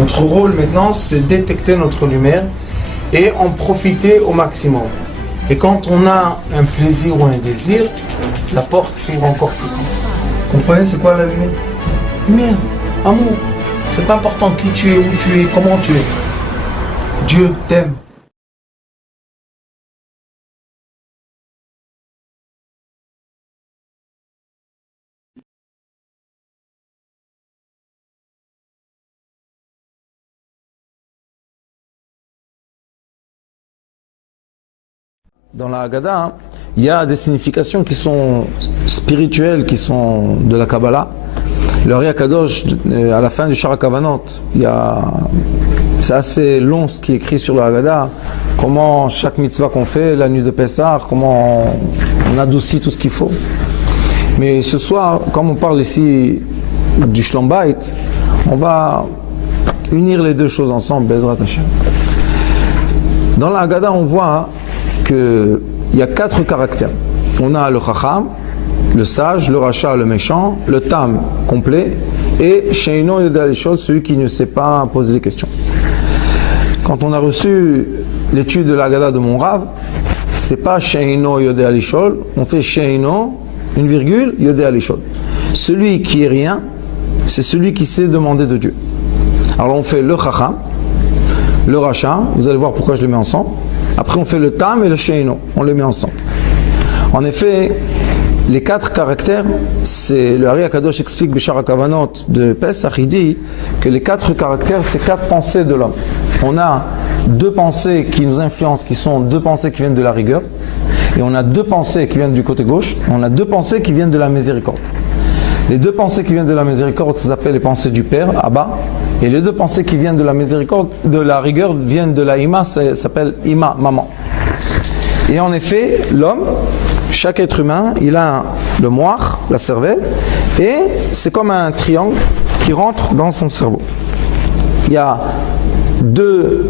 Notre rôle maintenant, c'est détecter notre lumière et en profiter au maximum. Et quand on a un plaisir ou un désir, la porte s'ouvre encore plus. Comprenez, c'est quoi la lumière? Lumière, amour. C'est pas important qui tu es, où tu es, comment tu es. Dieu t'aime. Dans la Haggadah, il y a des significations qui sont spirituelles, qui sont de la Kabbalah. Le Ari Akadosh, à la fin du Shara Kavanot, c'est assez long ce qui est écrit sur la Haggadah, comment chaque mitzvah qu'on fait, la nuit de Pessah, comment on adoucit tout ce qu'il faut. Mais ce soir, comme on parle ici du Shlom Bayit, on va unir les deux choses ensemble, Bezrat Hashem. Dans la Haggadah, on voit qu'il y a 4 caractères. On a le Chacham, le sage, le Racha, le méchant, le Tam complet, et Sheino Yodea Lishol, celui qui ne sait pas poser des questions. Quand on a reçu l'étude de la Haggadah de mon Rav, c'est pas Sheino Yodea Lishol, on fait Sheino, une virgule, Yodea Lishol. Celui qui est rien, c'est celui qui sait demander de Dieu. Alors on fait le Chacham, le Racha, vous allez voir pourquoi je les mets ensemble. Après on fait le Tam et le Sheino, on les met ensemble. En effet, les 4 caractères, c'est le Ari Akadosh explique Bishara Kavanot de Pesach, il dit que les 4 caractères, c'est 4 pensées de l'homme. On a 2 pensées qui nous influencent, qui sont 2 pensées qui viennent de la rigueur, et on a 2 pensées qui viennent du côté gauche, et on a 2 pensées qui viennent de la miséricorde. Les 2 pensées qui viennent de la miséricorde, ça s'appelle les pensées du Père, Abba, et les 2 pensées qui viennent de la miséricorde, de la rigueur, viennent de la Ima, ça s'appelle Ima, maman. Et en effet, l'homme, chaque être humain, il a le moire, la cervelle, et c'est comme un triangle qui rentre dans son cerveau. Il y a 2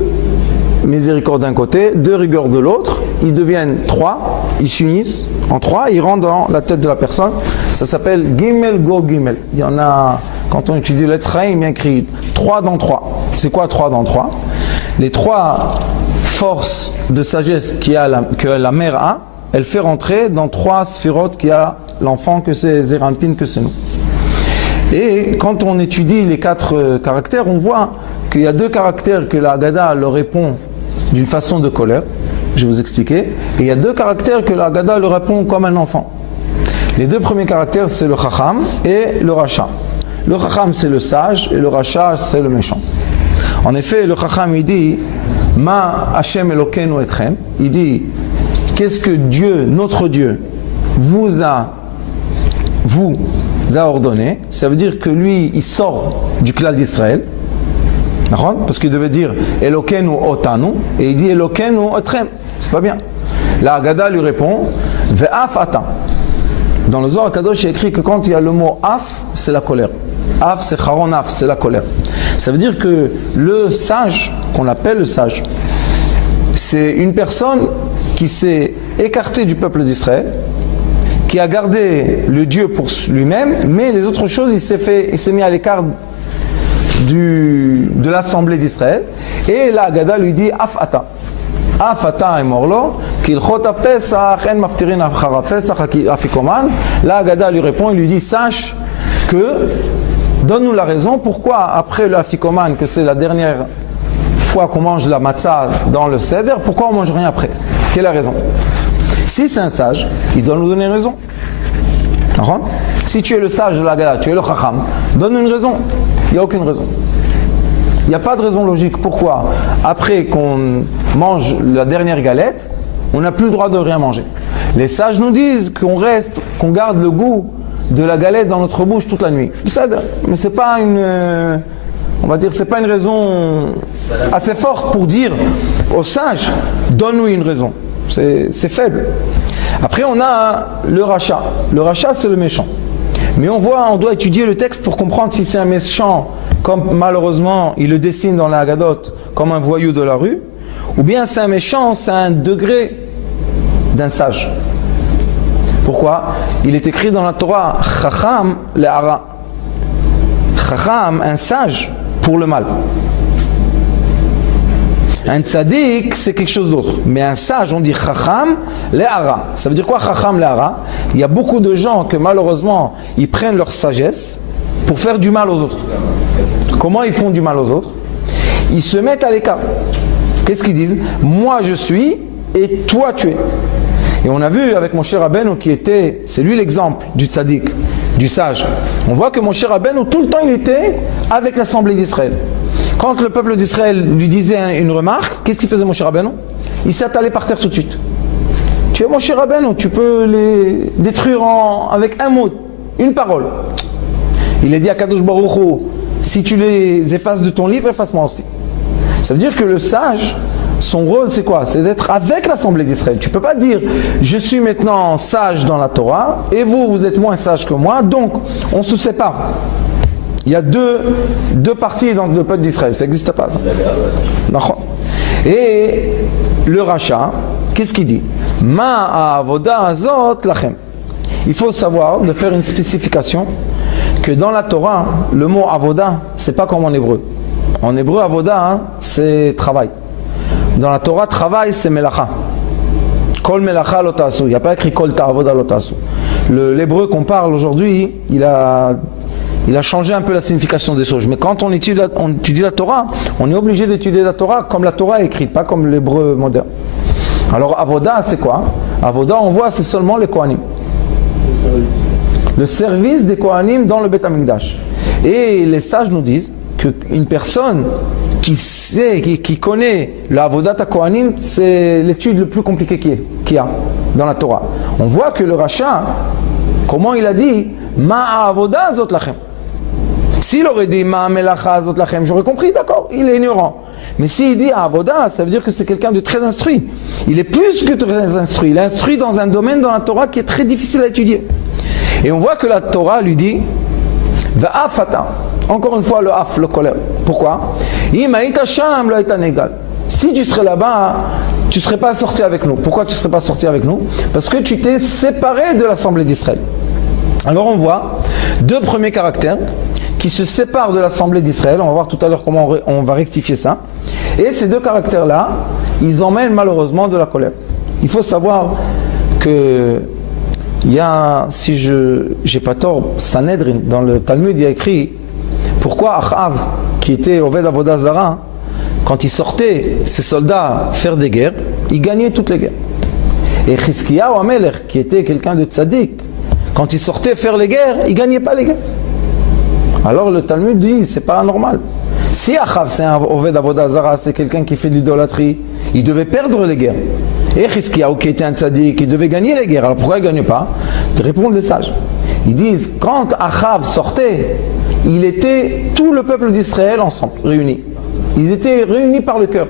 miséricordes d'un côté, 2 rigueurs de l'autre, ils deviennent 3, ils s'unissent en 3, ils rentrent dans la tête de la personne. Ça s'appelle Gimel Go Gimel. Il y en a, quand on étudie l'Etzraïm, il y a écrit 3 dans 3. C'est quoi 3 dans 3? Les 3 forces de sagesse que la mère a, elle fait rentrer dans 3 sphirotes qu'il y a l'enfant, que c'est Zéranpin, que c'est nous. Et quand on étudie les 4 caractères, on voit qu'il y a 2 caractères que la Haggadah leur répond d'une façon de colère. Je vais vous expliquer. Et il y a 2 caractères que la Haggadah leur répond comme un enfant. Les 2 premiers caractères, c'est le Chacham et le Racha. Le Chacham, c'est le sage, et le Racha, c'est le méchant. En effet, le Chacham, il dit Ma Hashem Elokeinu Etchem. Il dit qu'est-ce que Dieu, notre Dieu, vous a ordonné. Ça veut dire que lui, il sort du clan d'Israël. Parce qu'il devait dire Elokeinu Otanu, et il dit Elokeinu Etchem. C'est pas bien. La Haggadah lui répond Ve'af ata. Dans le Zohar Kadosh, il est écrit que quand il y a le mot af, c'est la colère. Af, c'est charon af, c'est la colère. Ça veut dire que le sage, qu'on appelle le sage, c'est une personne qui s'est écarté du peuple d'Israël, qui a gardé le Dieu pour lui-même, mais les autres choses, il s'est mis à l'écart de l'assemblée d'Israël. Et la Haggadah lui dit Afata. Afata est morlo, qu'il chota pesach, en maftirin achara pesach, afikoman. La Haggadah lui répond, il lui dit sache que, donne-nous la raison pourquoi après le afikoman, que c'est la dernière fois qu'on mange la matzah dans le seder, pourquoi on ne mange rien après? Quelle est la raison? Si c'est un sage, il doit nous donner raison. Si tu es le sage de la Haggadah, tu es le chacham, donne une raison. Il n'y a aucune raison. Il n'y a pas de raison logique. Pourquoi? Après qu'on mange la dernière galette, on n'a plus le droit de rien manger. Les sages nous disent qu'on garde le goût de la galette dans notre bouche toute la nuit. Mais c'est pas c'est pas une raison assez forte pour dire aux sages, donne-nous une raison. C'est faible. Après, on a le Racha. Le Racha, c'est le méchant. Mais on doit étudier le texte pour comprendre si c'est un méchant, comme malheureusement il le dessine dans la Haggadot, comme un voyou de la rue, ou bien c'est un méchant, c'est un degré d'un sage. Pourquoi? Il est écrit dans la Torah, Chacham le'ara. Chacham, un sage pour le mal. Un tzaddik, c'est quelque chose d'autre. Mais un sage, on dit chacham le'ara. Ça veut dire quoi chacham le'ara? Il y a beaucoup de gens que malheureusement, ils prennent leur sagesse pour faire du mal aux autres. Comment ils font du mal aux autres? Ils se mettent à l'écart. Qu'est-ce qu'ils disent? Moi je suis et toi tu es. Et on a vu avec Moshe Rabbeinu qui était, c'est lui l'exemple du tzaddik, du sage. On voit que Moshe Rabbeinu, tout le temps il était avec l'assemblée d'Israël. Quand le peuple d'Israël lui disait une remarque, qu'est-ce qu'il faisait Moshe Rabbeinu? Il s'attalait par terre tout de suite. Tu es Moshe Rabbeinu, tu peux les détruire avec un mot, une parole. Il a dit à Kadosh Baruch Hu, si tu les effaces de ton livre, efface-moi aussi. Ça veut dire que le sage, son rôle c'est quoi? C'est d'être avec l'assemblée d'Israël. Tu ne peux pas dire, je suis maintenant sage dans la Torah, et vous êtes moins sage que moi, donc on se sépare. Il y a deux parties dans le peuple d'Israël, ça n'existe pas ça. Et le rachat, qu'est-ce qu'il dit? Ma avoda azot lachem. Il faut savoir de faire une spécification que dans la Torah, le mot avoda, c'est pas comme en hébreu. En hébreu, avoda, c'est travail. Dans la Torah, travail, c'est melacha. Kol melacha lo ta'asu. Il n'y a pas écrit kol ta'avoda lo ta'asu. L'hébreu qu'on parle aujourd'hui, il a changé un peu la signification des choses. Mais quand on étudie la Torah, on est obligé d'étudier la Torah comme la Torah est écrite, pas comme l'hébreu moderne. Alors avoda, c'est quoi? Avoda, on voit, c'est seulement les Kohanim. Le service des Kohanim dans le Beth Amikdash. Et les sages nous disent qu'une personne qui sait, qui connaît la Avodat HaKohanim, c'est l'étude le plus compliquée qu'il y a dans la Torah. On voit que le rachat, comment il a dit Ma avoda zot lachem. S'il aurait dit Ma melacha zot lachem, j'aurais compris, d'accord, il est ignorant. Mais s'il dit avoda, ça veut dire que c'est quelqu'un de très instruit. Il est plus que très instruit. Il est instruit dans un domaine dans la Torah qui est très difficile à étudier. Et on voit que la Torah lui dit Va'afata. Encore une fois, le af, le colère. Pourquoi? Si tu serais là-bas, tu ne serais pas sorti avec nous. Pourquoi tu ne serais pas sorti avec nous? Parce que tu t'es séparé de l'assemblée d'Israël. Alors on voit deux premiers caractères qui se séparent de l'assemblée d'Israël. On va voir tout à l'heure comment on va rectifier ça. Et ces deux caractères-là, ils emmènent malheureusement de la colère. Il faut savoir que il y a, si je n'ai pas tort, Sanhedrin, dans le Talmud, il y a écrit pourquoi Achav, qui était Oved Avodah Zara, quand il sortait ses soldats faire des guerres, il gagnait toutes les guerres. Et Chizkiyahu Amelech, qui était quelqu'un de tzaddik, quand il sortait faire les guerres, il ne gagnait pas les guerres. Alors le Talmud dit, c'est pas normal. Si Achav c'est un Oved Avodah Zara, c'est quelqu'un qui fait de l'idolâtrie, il devait perdre les guerres. Et Chizkiyahu qui était un tzaddik, il devait gagner les guerres. Alors pourquoi il ne gagne pas? Te répondent les sages. Ils disent, quand Achav sortait, il était tout le peuple d'Israël ensemble, réunis. Ils étaient réunis par le cœur.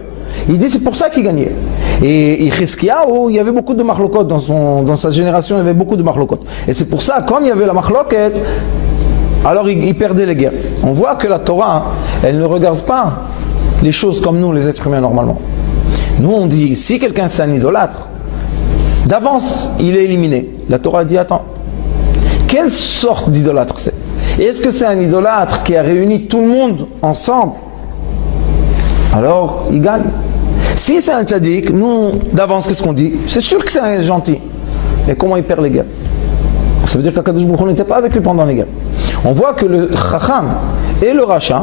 Il dit, c'est pour ça qu'il gagnait. Et Chizkiyahu, il y avait beaucoup de machlokot dans sa génération, il y avait beaucoup de machlokot. Et c'est pour ça, comme il y avait la machloket, alors il perdait les guerres. On voit que la Torah, elle ne regarde pas les choses comme nous, les êtres humains, normalement. Nous, on dit, si quelqu'un c'est un idolâtre, d'avance, il est éliminé. La Torah dit, attends, quelle sorte d'idolâtre c'est? Est-ce que c'est un idolâtre qui a réuni tout le monde ensemble? Alors, il gagne. Si c'est un tzaddik, nous, d'avance, qu'est-ce qu'on dit? C'est sûr que c'est un gentil. Et comment il perd les guerres? Ça veut dire qu'Akadosh Baruch Hu n'était pas avec lui pendant les guerres. On voit que le chacham et le rachat,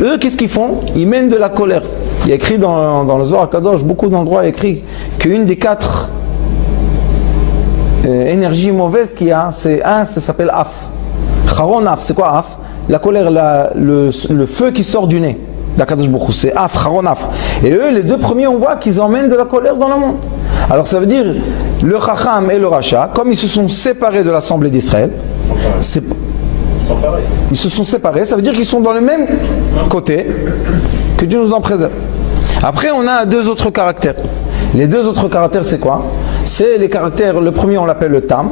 eux, qu'est-ce qu'ils font? Ils mènent de la colère. Il y a écrit dans le Zohar HaKadosh, beaucoup d'endroits, il y a écrit qu'une des 4 énergies mauvaises qu'il y a, c'est ça s'appelle af. Charon af, c'est quoi af? La colère, le feu qui sort du nez d'Akadosh Baruch Hu, c'est af, Charon af. Et eux, les deux premiers, on voit qu'ils emmènent de la colère dans le monde. Alors ça veut dire, le chacham et le rachat, comme ils se sont séparés de l'assemblée d'Israël, ils se sont séparés, ça veut dire qu'ils sont dans le même côté, que Dieu nous en préserve. Après, on a 2 autres caractères. Les 2 autres caractères, c'est quoi? C'est les caractères, le premier, on l'appelle le tam.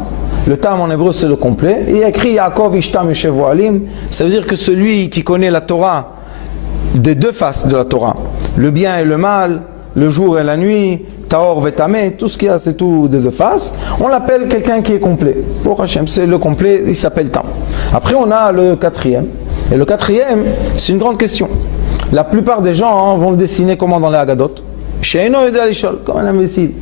Le tam en hébreu, c'est le complet. Et il y a écrit Yaakov Ishtam Yoshev Ohalim. Ça veut dire que celui qui connaît la Torah, des 2 faces de la Torah, le bien et le mal, le jour et la nuit, Taor Vetamé, tout ce qu'il y a, c'est tout des 2 faces. On l'appelle quelqu'un qui est complet. Pour Hachem, c'est le complet, il s'appelle tam. Après, on a le 4e. Et le 4e, c'est une grande question. La plupart des gens vont le dessiner comment dans les Haggadot. Sheino Yodea Lishol, comme un imbécile.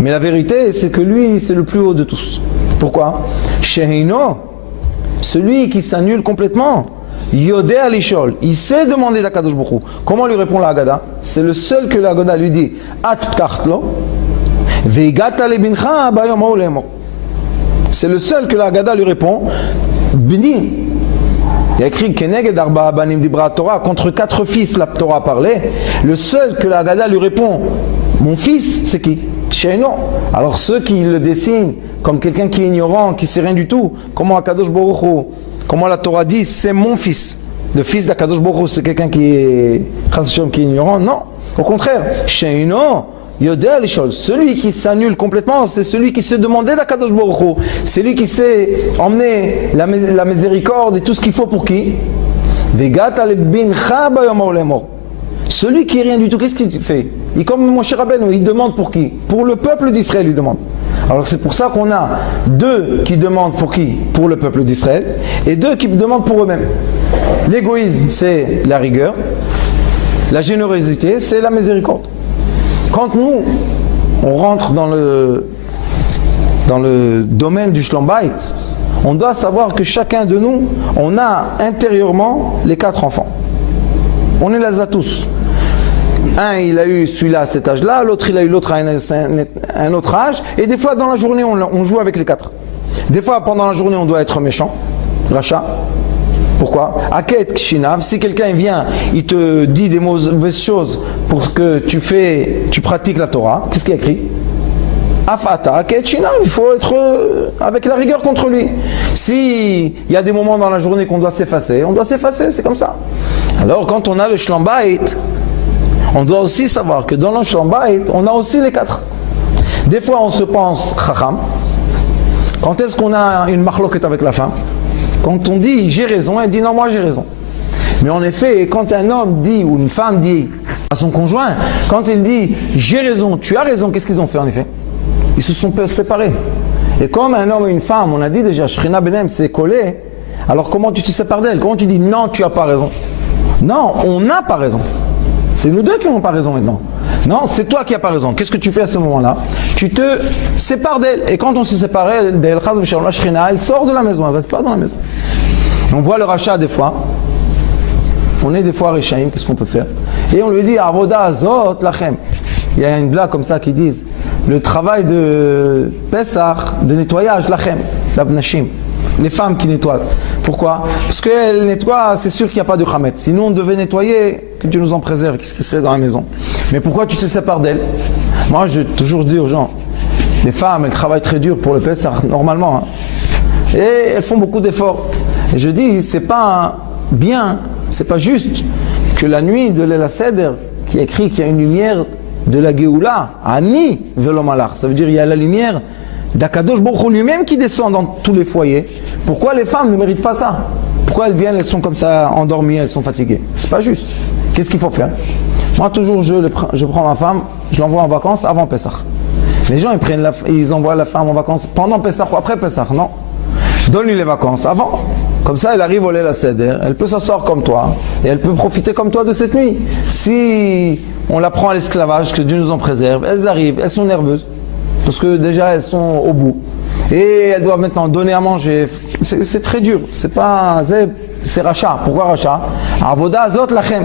Mais la vérité, c'est que lui, c'est le plus haut de tous. Pourquoi? Sheino, celui qui s'annule complètement. Yodea Lishol, il sait demander d'Akadosh Baruch Hu. Comment lui répond la Haggadah? C'est le seul que la Haggadah lui dit At ptachtlo, veigata lebincha bayom ha'olemo. C'est le seul que la Haggadah lui répond Bini. Il y a écrit Keneged arba banim dibra Torah, contre 4 fils la Torah parlait. Le seul que la Haggadah lui répond mon fils, c'est qui? Sheino. Alors ceux qui le dessinent comme quelqu'un qui est ignorant, qui sait rien du tout, comment Akadosh Baruch Hu, comment la Torah dit c'est mon fils, le fils d'Akadosh Baruch Hu, c'est quelqu'un qui est ignorant? Non, au contraire, Sheino Yodea Lishol, celui qui s'annule complètement, c'est celui qui se demandait d'Akadosh Baruch Hu, c'est lui qui sait emmener la miséricorde et tout ce qu'il faut pour qui? Vegata lebincha bayom ha'olemo. Celui qui est rien du tout, qu'est-ce qu'il fait? Il comme Moshe Rabbeinu, il demande pour qui? Pour le peuple d'Israël, il demande. Alors c'est pour ça qu'on a 2 qui demandent pour qui? Pour le peuple d'Israël, et 2 qui demandent pour eux-mêmes. L'égoïsme, c'est la rigueur. La générosité, c'est la miséricorde. Quand nous, on rentre dans le domaine du Shlom Bayit, on doit savoir que chacun de nous, on a intérieurement les 4 enfants. On est là à tous. Un, il a eu celui-là à cet âge-là, l'autre, il a eu l'autre à un autre âge, et des fois dans la journée, on joue avec les 4. Des fois, pendant la journée, on doit être méchant, rachat. Pourquoi? Aket kshinav, si quelqu'un vient, il te dit des mauvaises choses pour que tu pratiques la Torah, qu'est-ce qu'il y a écrit? Afata, aket kshinav, il faut être avec la rigueur contre lui. Si il y a des moments dans la journée qu'on doit s'effacer, on doit s'effacer, c'est comme ça. Alors quand on a le Shlom Bayit, on doit aussi savoir que dans le Shlom Bayit, on a aussi les 4. Des fois on se pense chacham. Quand est-ce qu'on a une marloquette avec la femme? Quand on dit j'ai raison, elle dit non, moi j'ai raison. Mais en effet, quand un homme dit ou une femme dit à son conjoint, quand il dit j'ai raison, tu as raison, qu'est-ce qu'ils ont fait en effet? Ils se sont séparés. Et comme un homme et une femme, on a dit déjà, Shrina Benem s'est collé, alors comment tu te sépares d'elle? Comment tu dis non, tu n'as pas raison? Non, on n'a pas raison. C'est nous 2 qui n'avons pas raison maintenant. Non, c'est toi qui n'as pas raison. Qu'est-ce que tu fais à ce moment-là? Tu te sépares d'elle. Et quand on se sépare d'elle, la Shrina, elle sort de la maison, elle ne reste pas dans la maison. On voit le rachat des fois. On est des fois Rechaim, qu'est-ce qu'on peut faire? Et on lui dit Avoda Azot Lachem. Il y a une blague comme ça qui disent le travail de Pessah, de nettoyage, Lachem, l'Abnashim. Les femmes qui nettoient. Pourquoi? Parce qu'elles nettoient, c'est sûr qu'il n'y a pas de Khamet. Sinon on devait nettoyer, que Dieu nous en préserve, qu'est-ce qui serait dans la maison? Mais pourquoi tu te sépares d'elles? Moi je toujours dis aux gens, les femmes elles travaillent très dur pour le Pessah, normalement. Et elles font beaucoup d'efforts. Et je dis, c'est pas bien, c'est pas juste que la nuit de l'El Seder, qui écrit qu'il y a une lumière de la Géoula, Ani Velomalach, ça veut dire il y a la lumière d'Akadosh Baruch Hu lui-même qui descend dans tous les foyers. Pourquoi les femmes ne méritent pas ça? Pourquoi elles viennent, elles sont comme ça endormies, elles sont fatiguées? C'est pas juste. Qu'est-ce qu'il faut faire? Moi toujours je prends ma femme, je l'envoie en vacances avant Pessah. Les gens ils envoient la femme en vacances pendant Pessah ou après Pessah, non. Donne-lui les vacances avant. Comme ça, elle arrive au Leil HaSeder, elle peut s'asseoir comme toi, et elle peut profiter comme toi de cette nuit. Si on la prend à l'esclavage, que Dieu nous en préserve, elles arrivent, elles sont nerveuses, parce que déjà elles sont au bout. Et elles doivent maintenant donner à manger. C'est très dur, c'est pas... C'est rachat. Pourquoi rachat? Avoda Azot Lachem.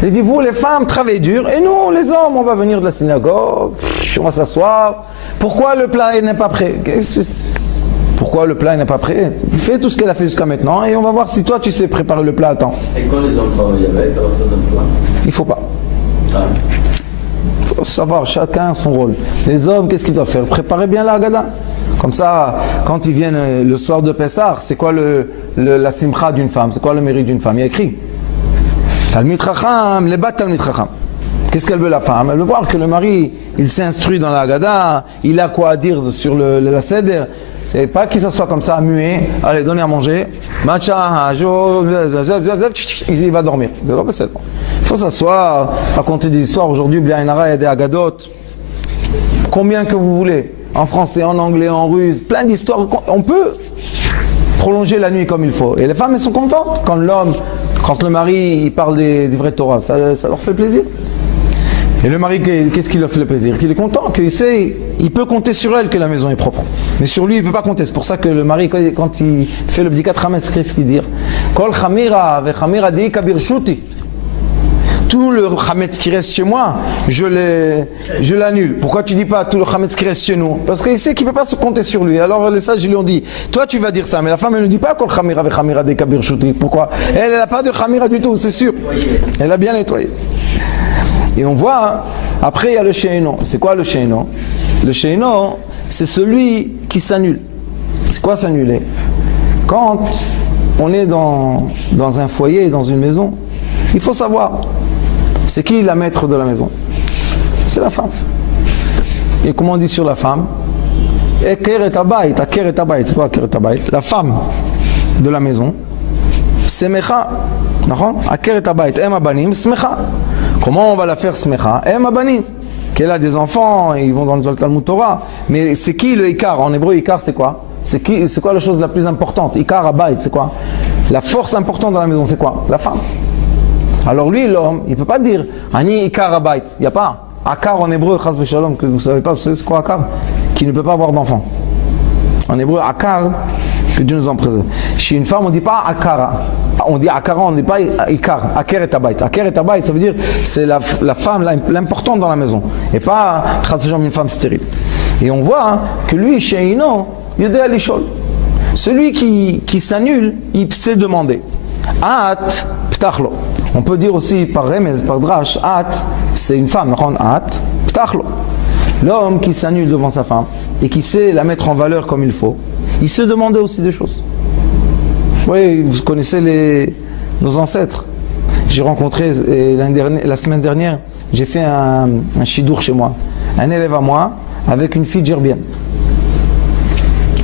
Il dit, vous les femmes, travaillez dur, et nous les hommes, on va venir de la synagogue, on va s'asseoir. Pourquoi le plat n'est pas prêt? Pourquoi le plat n'est pas prêt? Fais tout ce qu'elle a fait jusqu'à maintenant et on va voir si toi tu sais préparer le plat à temps. Et quand les hommes travaillent avec, alors ça donne quoi? Il faut pas. Il faut savoir chacun son rôle. Les hommes, qu'est-ce qu'ils doivent faire? Préparer bien la Haggadah. Comme ça, quand ils viennent le soir de Pessah, c'est quoi la simcha d'une femme? C'est quoi le mérite d'une femme? Il y a écrit Talmid Chacham, les bat Talmid Chacham. Qu'est-ce qu'elle veut la femme? Elle veut voir que le mari, il s'instruit dans la Haggadah, il a quoi à dire sur la Seder. C'est pas qu'il s'assoit comme ça, muet, allez, donnez à manger, matcha, il va dormir. Il faut s'asseoir, raconter des histoires. Aujourd'hui, il y a des Haggadot. Combien que vous voulez? En français, en anglais, en russe, plein d'histoires. On peut prolonger la nuit comme il faut. Et les femmes, elles sont contentes. Quand l'homme, Quand le mari il parle des vrais Torah, ça leur fait plaisir. Et le mari, qu'est-ce qui leur fait le plaisir? Qu'il est content, qu'il sait, il peut compter sur elle que la maison est propre. Mais sur lui, il ne peut pas compter. C'est pour ça que le mari, quand il fait le bdikat chametz, qu'est-ce qu'il dit? Kol chamira ve chamira di kabir shuti. Tout le chametz qui reste chez moi, je l'annule. Pourquoi tu dis pas tout le chametz qui reste chez nous? Parce qu'il sait qu'il ne peut pas se compter sur lui. Alors les sages lui ont dit, toi tu vas dire ça, mais la femme elle ne dit pas kol chamira ve chamira di kabir shuti. Pourquoi? Elle n'a pas de chamira du tout, c'est sûr. Elle a bien nettoyé. Et on voit, après il y a le she'eino. C'est quoi le she'eino? Le she'eino, c'est celui qui s'annule. C'est quoi s'annuler? Quand on est dans un foyer, dans une maison, il faut savoir, c'est qui la maître de la maison? C'est la femme. Et comment on dit sur la femme? Eker et abayt, aker et abayt. C'est quoi aker et abayt? La femme de la maison, semecha. Aker et abayt, em abanim, semecha. Comment on va la faire smecha? Em abanim. Qu'elle a des enfants, ils vont dans le Talmud Torah. Mais c'est qui le ikar? En hébreu, ikar c'est quoi? C'est quoi la chose la plus importante? Ikar abayt, c'est quoi? La force importante dans la maison, c'est quoi? La femme. Alors lui, l'homme, il ne peut pas dire Ani ikar abayt. Il n'y a pas. Akar en hébreu, chas v'shalom, que vous ne savez pas, vous savez c'est quoi akar? Qui ne peut pas avoir d'enfant. En hébreu, akar, que Dieu nous en préserve. Chez une femme, on ne dit pas akara. On dit akara, on ne dit pas ikar. Aker et abayt. Aker et abayt, ça veut dire c'est la femme l'importante dans la maison. Et pas, chas v'shalom, une femme stérile. Et on voit que lui, chez Ino, yodé alishol. Celui qui s'annule, il sait demander. At, ptachlo. On peut dire aussi par remez, par drash, at, c'est une femme. At, ptachlo. L'homme qui s'annule devant sa femme et qui sait la mettre en valeur comme il faut, il sait demander aussi des choses. Oui, vous connaissez nos ancêtres. J'ai rencontré la semaine dernière, j'ai fait un shidour chez moi. Un élève à moi avec une fille djerbienne.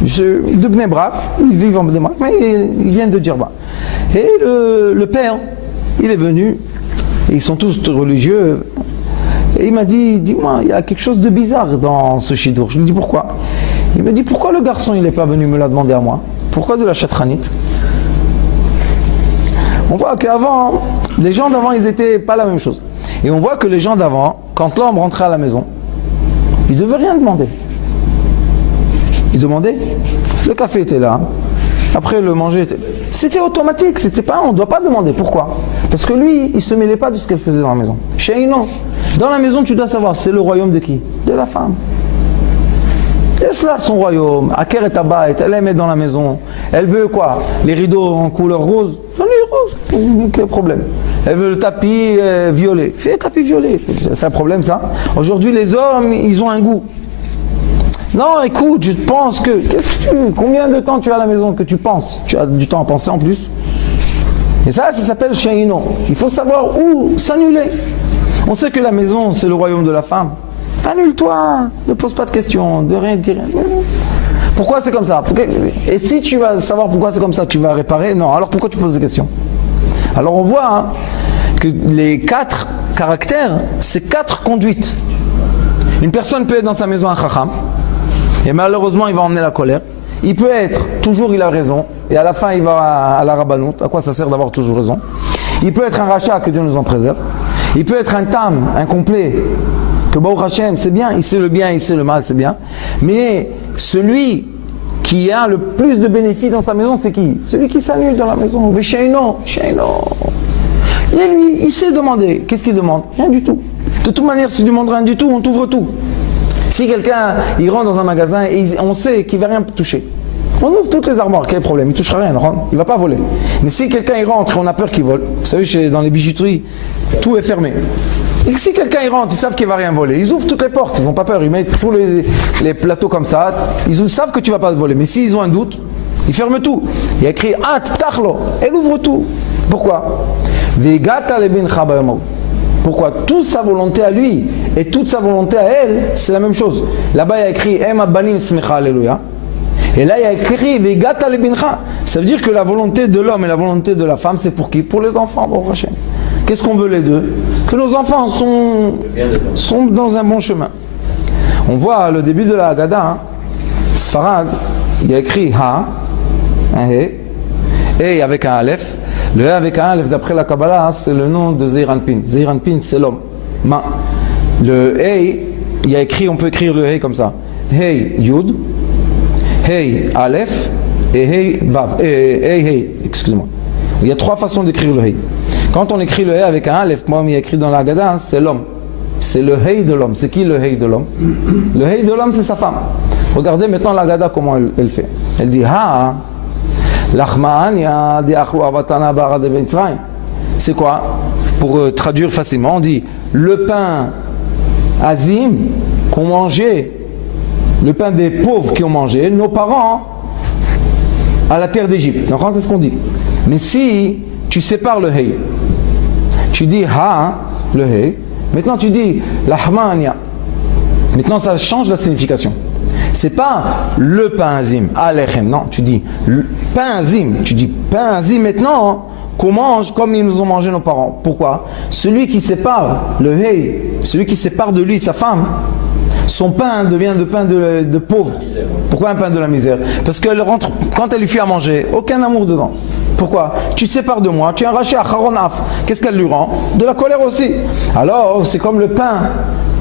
De Bnei Brak, ils vivent en Bnei Brak, mais ils viennent de Djerba. Et le père, il est venu, et ils sont tous religieux, et il m'a dit, dis-moi, il y a quelque chose de bizarre dans ce shidour. Je lui dis pourquoi? Il me dit, pourquoi le garçon il n'est pas venu me la demander à moi? Pourquoi de la chatranite? On voit qu'avant, les gens d'avant, ils n'étaient pas la même chose. Et on voit que les gens d'avant, quand l'homme rentrait à la maison, il ne devait rien demander. Il demandait, le café était là, après le manger était... C'était automatique, c'était pas, on ne doit pas demander. Pourquoi? Parce que lui, il ne se mêlait pas de ce qu'elle faisait dans la maison. Chez non. Dans la maison, tu dois savoir, c'est le royaume de qui? De la femme. Laisse là son royaume, Aker et Abayt, elle aime être dans la maison. Elle veut quoi? Les rideaux en couleur rose? Donnez rose, quel problème? Elle veut le tapis violet, fais le tapis violet. C'est un problème ça. Aujourd'hui, les hommes, ils ont un goût. Non, écoute, je pense que... Combien de temps tu as à la maison que tu penses? Tu as du temps à penser en plus. Et ça s'appelle Sheino. Il faut savoir où s'annuler. On sait que la maison, c'est le royaume de la femme. Annule-toi, ne pose pas de questions, de rien dire. Pourquoi c'est comme ça? Et si tu vas savoir pourquoi c'est comme ça, tu vas réparer? Non, alors pourquoi tu poses des questions? Alors on voit que les 4 caractères, c'est 4 conduites. Une personne peut être dans sa maison un chacham, et malheureusement il va emmener la colère. Il peut être, toujours il a raison, et à la fin il va à la rabbanout. À quoi ça sert d'avoir toujours raison? Il peut être un rachat, que Dieu nous en préserve. Il peut être un tam, incomplet, que Baruch Hashem, c'est bien, il sait le bien, il sait le mal, c'est bien. Mais celui qui a le plus de bénéfices dans sa maison, c'est qui? Celui qui s'annule dans la maison. Vesheino. Et lui, il sait demander. Qu'est-ce qu'il demande? Rien du tout. De toute manière, si tu demandes rien du tout, on t'ouvre tout. Si quelqu'un, il rentre dans un magasin et on sait qu'il ne va rien toucher, on ouvre toutes les armoires, quel problème? Il ne touchera rien, il ne va pas voler. Mais si quelqu'un il rentre et on a peur qu'il vole, vous savez, dans les bijouteries, tout est fermé. Et si quelqu'un il rentre, ils savent qu'il ne va rien voler, ils ouvrent toutes les portes, ils n'ont pas peur, ils mettent tous les plateaux comme ça, ils savent que tu ne vas pas voler. Mais s'ils ont un doute, ils ferment tout. Il y a écrit At Ptachlo, elle ouvre tout. Pourquoi? Pourquoi? Toute sa volonté à lui et toute sa volonté à elle, c'est la même chose. Là-bas il y a écrit Ema banim smecha alléluia. Et là il y a écrit Vegata lebincha. Ça veut dire que la volonté de l'homme et la volonté de la femme, c'est pour qui? Pour les enfants, Baruch Hashem. Qu'est-ce qu'on veut les deux? Que nos enfants sont dans un bon chemin. On voit le début de la Haggadah, Sfarad, il y a écrit Ha, un He, et avec un Aleph, Le He avec un Aleph, d'après la Kabbalah, c'est le nom de Zeir Anpin. Zeir Anpin, c'est l'homme. Le He, il y a écrit, on peut écrire le He comme ça. He Yud, He Aleph et He Vav. He, excusez-moi. Il y a 3 façons d'écrire le He. Quand on écrit le He avec un Aleph, comme il y a écrit dans la Haggadah, c'est l'homme. C'est le He de l'homme. C'est qui le He de l'homme? Le He de l'homme, c'est sa femme. Regardez maintenant la Haggadah comment elle fait. Elle dit Ha Lachma'ania di achlu avatana bara de Mitzrayim. C'est quoi? Pour traduire facilement, on dit le pain azim qu'on mangeait, le pain des pauvres qui ont mangé, nos parents à la terre d'Égypte. Donc c'est ce qu'on dit. Mais si tu sépares le He, tu dis Ha, le He, maintenant tu dis Lachma'ania. Maintenant ça change la signification. C'est pas le pain azim, alechem, non, tu dis le pain azim, tu dis pain azim maintenant qu'on mange comme ils nous ont mangé nos parents. Pourquoi? Celui qui sépare le He, celui qui sépare de lui sa femme, son pain devient le pain de pauvre. Pourquoi un pain de la misère? Parce qu'elle rentre, quand elle lui fait à manger, aucun amour dedans. Pourquoi? Tu te sépares de moi, tu es un rachet à Charon Af. Qu'est-ce qu'elle lui rend? De la colère aussi. Alors, c'est comme le pain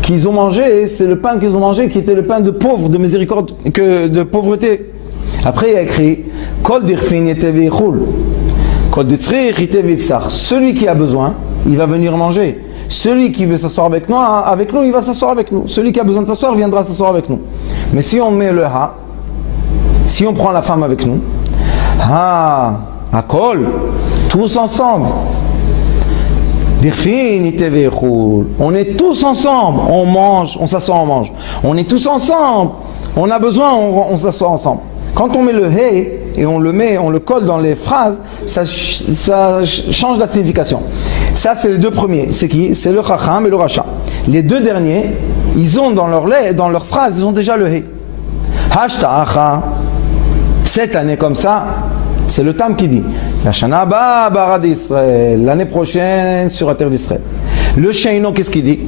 qu'ils ont mangé, c'est le pain qu'ils ont mangé qui était le pain de pauvre, de miséricorde, de pauvreté. Après, il y a écrit Kol dirfin yetevi yichul, Kol ditzrich yetevi yifsach. Celui qui a besoin, il va venir manger. Celui qui veut s'asseoir avec nous, il va s'asseoir avec nous. Celui qui a besoin de s'asseoir viendra s'asseoir avec nous. Mais si on met le Ha, si on prend la femme avec nous, Ha, Akol, tous ensemble. On est tous ensemble, on mange, on s'assoit, on mange. On est tous ensemble, on a besoin, on s'assoit ensemble. Quand on met le He et on le colle dans les phrases, ça change la signification. Ça, c'est les 2 premiers. C'est qui? C'est le Chacham et le Racha. Les 2 derniers, ils ont dans leur phrase, ils ont déjà le He. Hashta'acha. Cette année comme ça, c'est le Tam qui dit la Shana Ba Bara d'Israël, l'année prochaine sur la terre d'Israël. Le Sheino, qu'est-ce qu'il dit?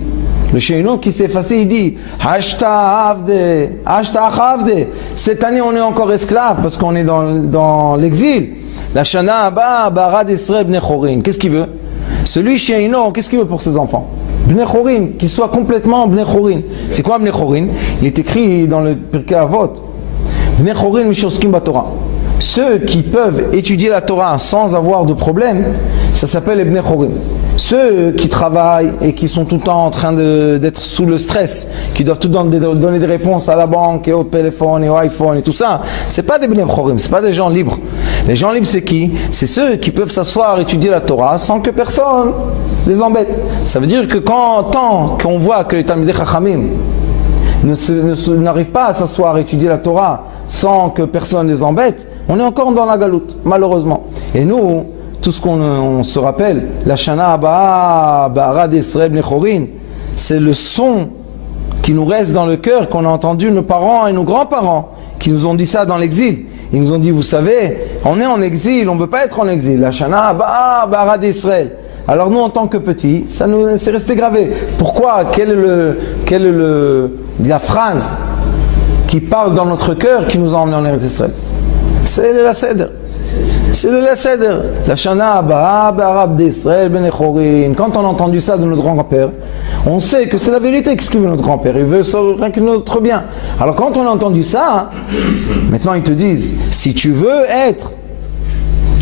Le Sheino qui s'est effacé, il dit Hashta Avde. Cette année, on est encore esclave parce qu'on est dans l'exil. La Shana Ba Bara d'Israël Bnei Chorin. Qu'est-ce qu'il veut? Celui Sheino, qu'est-ce qu'il veut pour ses enfants? Bnei Chorin, qu'il soit complètement Bnei Chorin. C'est quoi Bnei Chorin? Il est écrit dans le Pirkei Avot Bnei Chorin Mishoskim Batorah. Ceux qui peuvent étudier la Torah sans avoir de problème, ça s'appelle les Bnei Chorim. Ceux qui travaillent et qui sont tout le temps en train d'être sous le stress, qui doivent tout le temps donner des réponses à la banque et au téléphone et au iPhone et tout ça, c'est pas des Bnei Chorim, c'est pas des gens libres. Les gens libres, c'est qui? C'est ceux qui peuvent s'asseoir et étudier la Torah sans que personne les embête. Ça veut dire que tant qu'on voit que les Talmidei Chachamim n'arrivent pas à s'asseoir et étudier la Torah sans que personne les embête, on est encore dans la galoute, malheureusement. Et nous, tout ce qu'on se rappelle, la Shana Abba, Bara d'Israël Bnei Chorin, c'est le son qui nous reste dans le cœur, qu'on a entendu nos parents et nos grands-parents, qui nous ont dit ça dans l'exil. Ils nous ont dit, vous savez, on est en exil, on ne veut pas être en exil. La Shana Abba, Bara d'Israël. Alors nous, en tant que petits, ça nous c'est resté gravé. Pourquoi? Quelle est la phrase qui parle dans notre cœur qui nous a emmenés en Eretz Israël? C'est le Seder. C'est le Seder. La Shana Abba, Barab d'Israël, Bnei Chorin. Quand on a entendu ça de notre grand-père, on sait que c'est la vérité. Qu'est-ce qu'il veut notre grand-père? Il veut rien que notre bien. Alors quand on a entendu ça, maintenant ils te disent, si tu veux être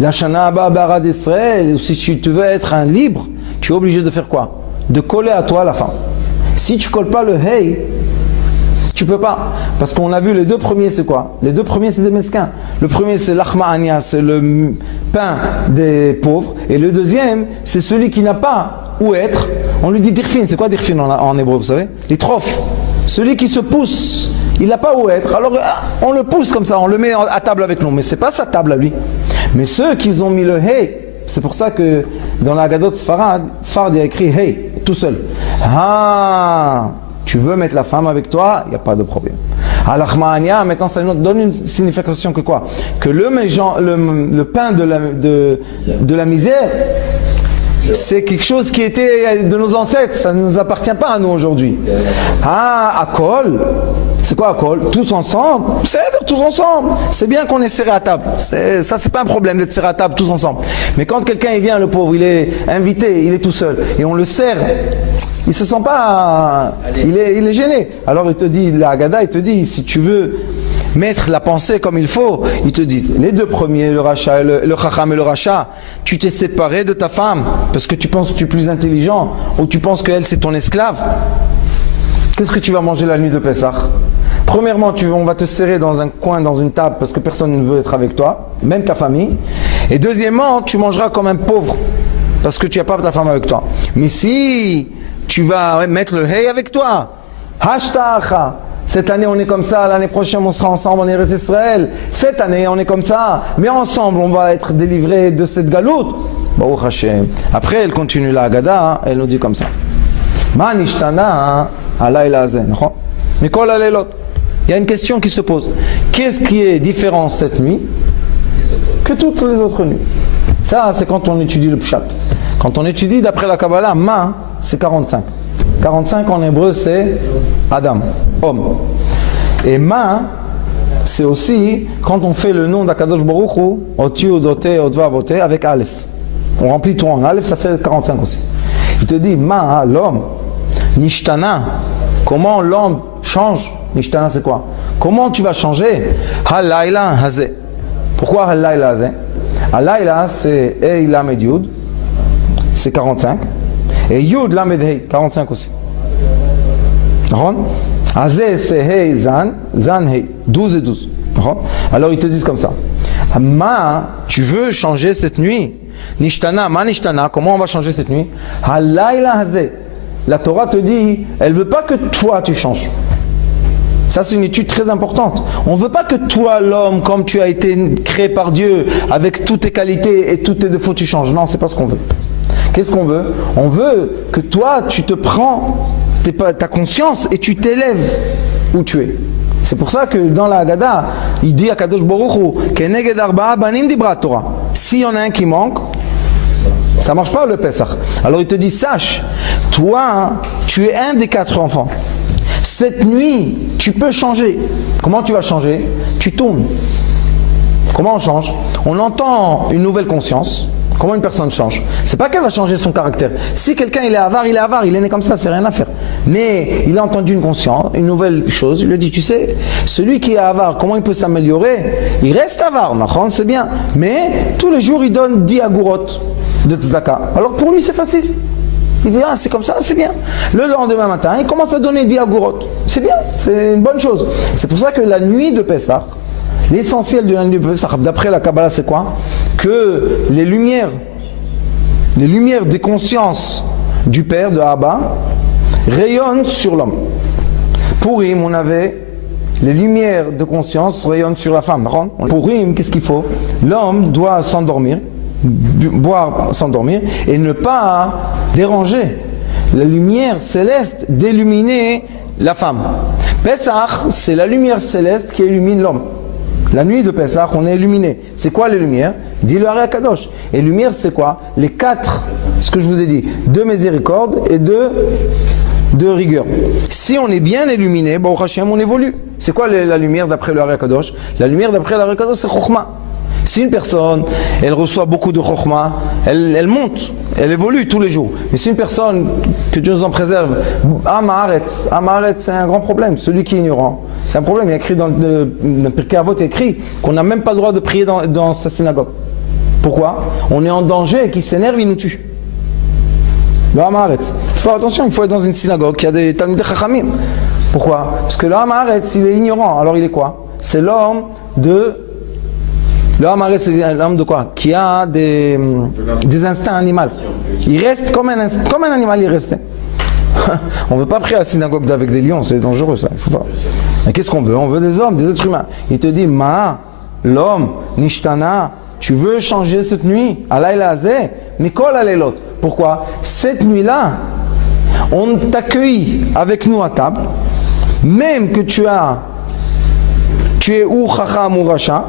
la Shana Abba, Barab d'Israël, ou si tu veux être un libre, tu es obligé de faire quoi? De coller à toi la fin. Si tu colles pas le Hey, tu peux pas. Parce qu'on a vu les 2 premiers, c'est quoi? Les 2 premiers, c'est des mesquins. Le premier, c'est l'achma'ania, c'est le pain des pauvres. Et le deuxième, c'est celui qui n'a pas où être. On lui dit dirfin. C'est quoi dirfin en hébreu, vous savez? Les trophes. Celui qui se pousse, il n'a pas où être. Alors, on le pousse comme ça, on le met à table avec nous. Mais c'est pas sa table à lui. Mais ceux qui ont mis le hey, c'est pour ça que dans la Haggadot Sfarad, il y a écrit hey, tout seul. Ah! Tu veux mettre la femme avec toi, il n'y a pas de problème. Al-Achma'ania, maintenant ça nous donne une signification que quoi? Que le pain de la misère, C'est quelque chose qui était de nos ancêtres, ça ne nous appartient pas à nous aujourd'hui. Ah, Akol, c'est quoi Akol? Tous ensemble, c'est-à-dire tous ensemble. C'est bien qu'on est serré à table, ça c'est pas un problème d'être serré à table tous ensemble. Mais quand quelqu'un il vient, le pauvre, il est invité, il est tout seul, et on le sert, il se sent pas, il est gêné. Alors il te dit, la Haggadah, il te dit, si tu veux mettre la pensée comme il faut, ils te disent, les deux premiers, le Racha, le Chacham et le Racha, tu t'es séparé de ta femme parce que tu penses que tu es plus intelligent ou tu penses qu'elle c'est ton esclave. Qu'est-ce que tu vas manger la nuit de Pessah? Premièrement, on va te serrer dans un coin, dans une table parce que personne ne veut être avec toi, même ta famille. Et deuxièmement, tu mangeras comme un pauvre parce que tu n'as pas ta femme avec toi. Mais si tu vas mettre le hey avec toi, Hashta'acha. Cette année on est comme ça, l'année prochaine on sera ensemble en Eretz Israël. Cette année on est comme ça, mais ensemble on va être délivrés de cette galoute. Baruch Hashem. Après elle continue la Haggadah, elle nous dit comme ça. Ma nishtana halayla hazeh, mikol haleilot. Il y a une question qui se pose. Qu'est-ce qui est différent cette nuit que toutes les autres nuits? Ça c'est quand on étudie le pshat. Quand on étudie d'après la Kabbalah, ma c'est 45. 45 en hébreu c'est Adam, homme. Et ma, c'est aussi quand on fait le nom d'Akadosh Baruch Hu, Otiu, Odoté, Odva, Voté, avec Aleph. On remplit tout en Aleph, ça fait 45 aussi. Il te dit, ma, l'homme, Nishtana, comment l'homme change? Nishtana c'est quoi? Comment tu vas changer? Halayla Hazeh. Pourquoi Halayla Hazeh? Halayla c'est Eila Medyud, c'est 45. Et Yud Lamed Hei, 45 aussi. Azeh c'est Hei Zan, Zan Hei, 12 et 12. Alors ils te disent comme ça. Ma, tu veux changer cette nuit? Nishtana, ma nishtana, comment on va changer cette nuit? Halayla Hazeh. La Torah te dit, elle ne veut pas que toi tu changes. Ça c'est une étude très importante. On ne veut pas que toi l'homme, comme tu as été créé par Dieu, avec toutes tes qualités et tous tes défauts, tu changes. Non, c'est pas ce qu'on veut. Qu'est-ce qu'on veut? On veut que toi, tu te prends ta conscience et tu t'élèves où tu es. C'est pour ça que dans la Haggadah, il dit à Kadosh Baruch Hu, Keneged arba'a banim dibra Torah. S'il y en a un qui manque, ça ne marche pas le Pessah. Alors il te dit, sache, toi, tu es un des 4 enfants. Cette nuit, tu peux changer. Comment tu vas changer? Tu tournes. Comment on change? On entend une nouvelle conscience. Comment une personne change? C'est pas qu'elle va changer son caractère. Si quelqu'un il est avare, il est né comme ça, c'est rien à faire. Mais il a entendu une conscience, une nouvelle chose, il lui dit, tu sais, celui qui est avare, comment il peut s'améliorer? Il reste avare, c'est bien. Mais tous les jours il donne 10 agourot de tzedaka. Alors pour lui c'est facile. Il dit, ah c'est comme ça, c'est bien. Le lendemain matin, il commence à donner 10 agourot. C'est bien, c'est une bonne chose. C'est pour ça que la nuit de Pessah, l'essentiel de la nuit de Pessah, d'après la Kabbalah, c'est quoi? Que les lumières des consciences du Père, de Abba, rayonnent sur l'homme. Pour Purim, on avait les lumières de conscience rayonnent sur la femme. Pour Purim, qu'est-ce qu'il faut? L'homme doit s'endormir, boire, s'endormir, et ne pas déranger la lumière céleste d'illuminer la femme. Pessah, c'est la lumière céleste qui illumine l'homme. La nuit de Pessah, on est illuminé. C'est quoi les lumières? Dis-le à Kadosh. Et lumière, c'est quoi? Les 4, ce que je vous ai dit, 2 miséricordes et 2 de rigueur. Si on est bien illuminé, bon, Hachem, on évolue. C'est quoi la lumière d'après le Kadosh? La lumière d'après le Kadosh, c'est Chokhmah. Si une personne, elle reçoit beaucoup de Chokhmah, elle monte, elle évolue tous les jours. Mais si une personne, que Dieu nous en préserve, Amaharet, c'est un grand problème. Celui qui est ignorant, c'est un problème. Il y a écrit dans le Pirkei Avot, il y a écrit qu'on n'a même pas le droit de prier dans sa synagogue. Pourquoi? On est en danger, qui s'énerve, il nous tue. Le Amaharet. Il faut attention, il faut être dans une synagogue qui a des Talmidei Chachamim. Pourquoi? Parce que le Amaharet, il est ignorant. Alors il est quoi? C'est l'homme de... Le Amaharet, c'est l'homme de quoi? Qui a des instincts animaux. Il reste comme un animal, il reste. On ne veut pas prier à la synagogue avec des lions, c'est dangereux ça. Il faut pas. Mais qu'est-ce qu'on veut? On veut des hommes, des êtres humains. Il te dit, Ma, l'homme, Nishtana, tu veux changer cette nuit? Alayla hazeh, mikol haleilot. Pourquoi? Cette nuit-là, on t'accueille avec nous à table, même que tu es ou chacham ou racha,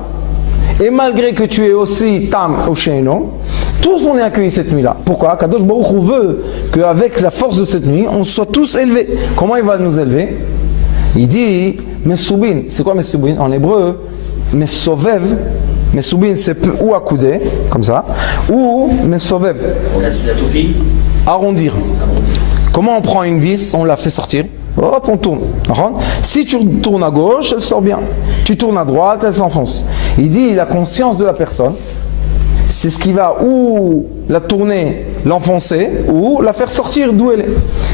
et malgré que tu es aussi tam ou sheino, Tous on est accueillis cette nuit-là. Pourquoi? Kadosh Baruch Hu veut qu'avec la force de cette nuit, on soit tous élevés. Comment il va nous élever? Il dit Mesubin. C'est quoi Mesubin? En hébreu, Mesovev. Mesubin c'est ou accoudé, comme ça, ou Mesovev. La toupie. Arrondir. Comment on prend une vis? On la fait sortir. Hop, on tourne. Si tu tournes à gauche, elle sort bien. Tu tournes à droite, elle s'enfonce. Il dit la conscience de la personne, c'est ce qui va ou la tourner, l'enfoncer, ou la faire sortir d'où elle est.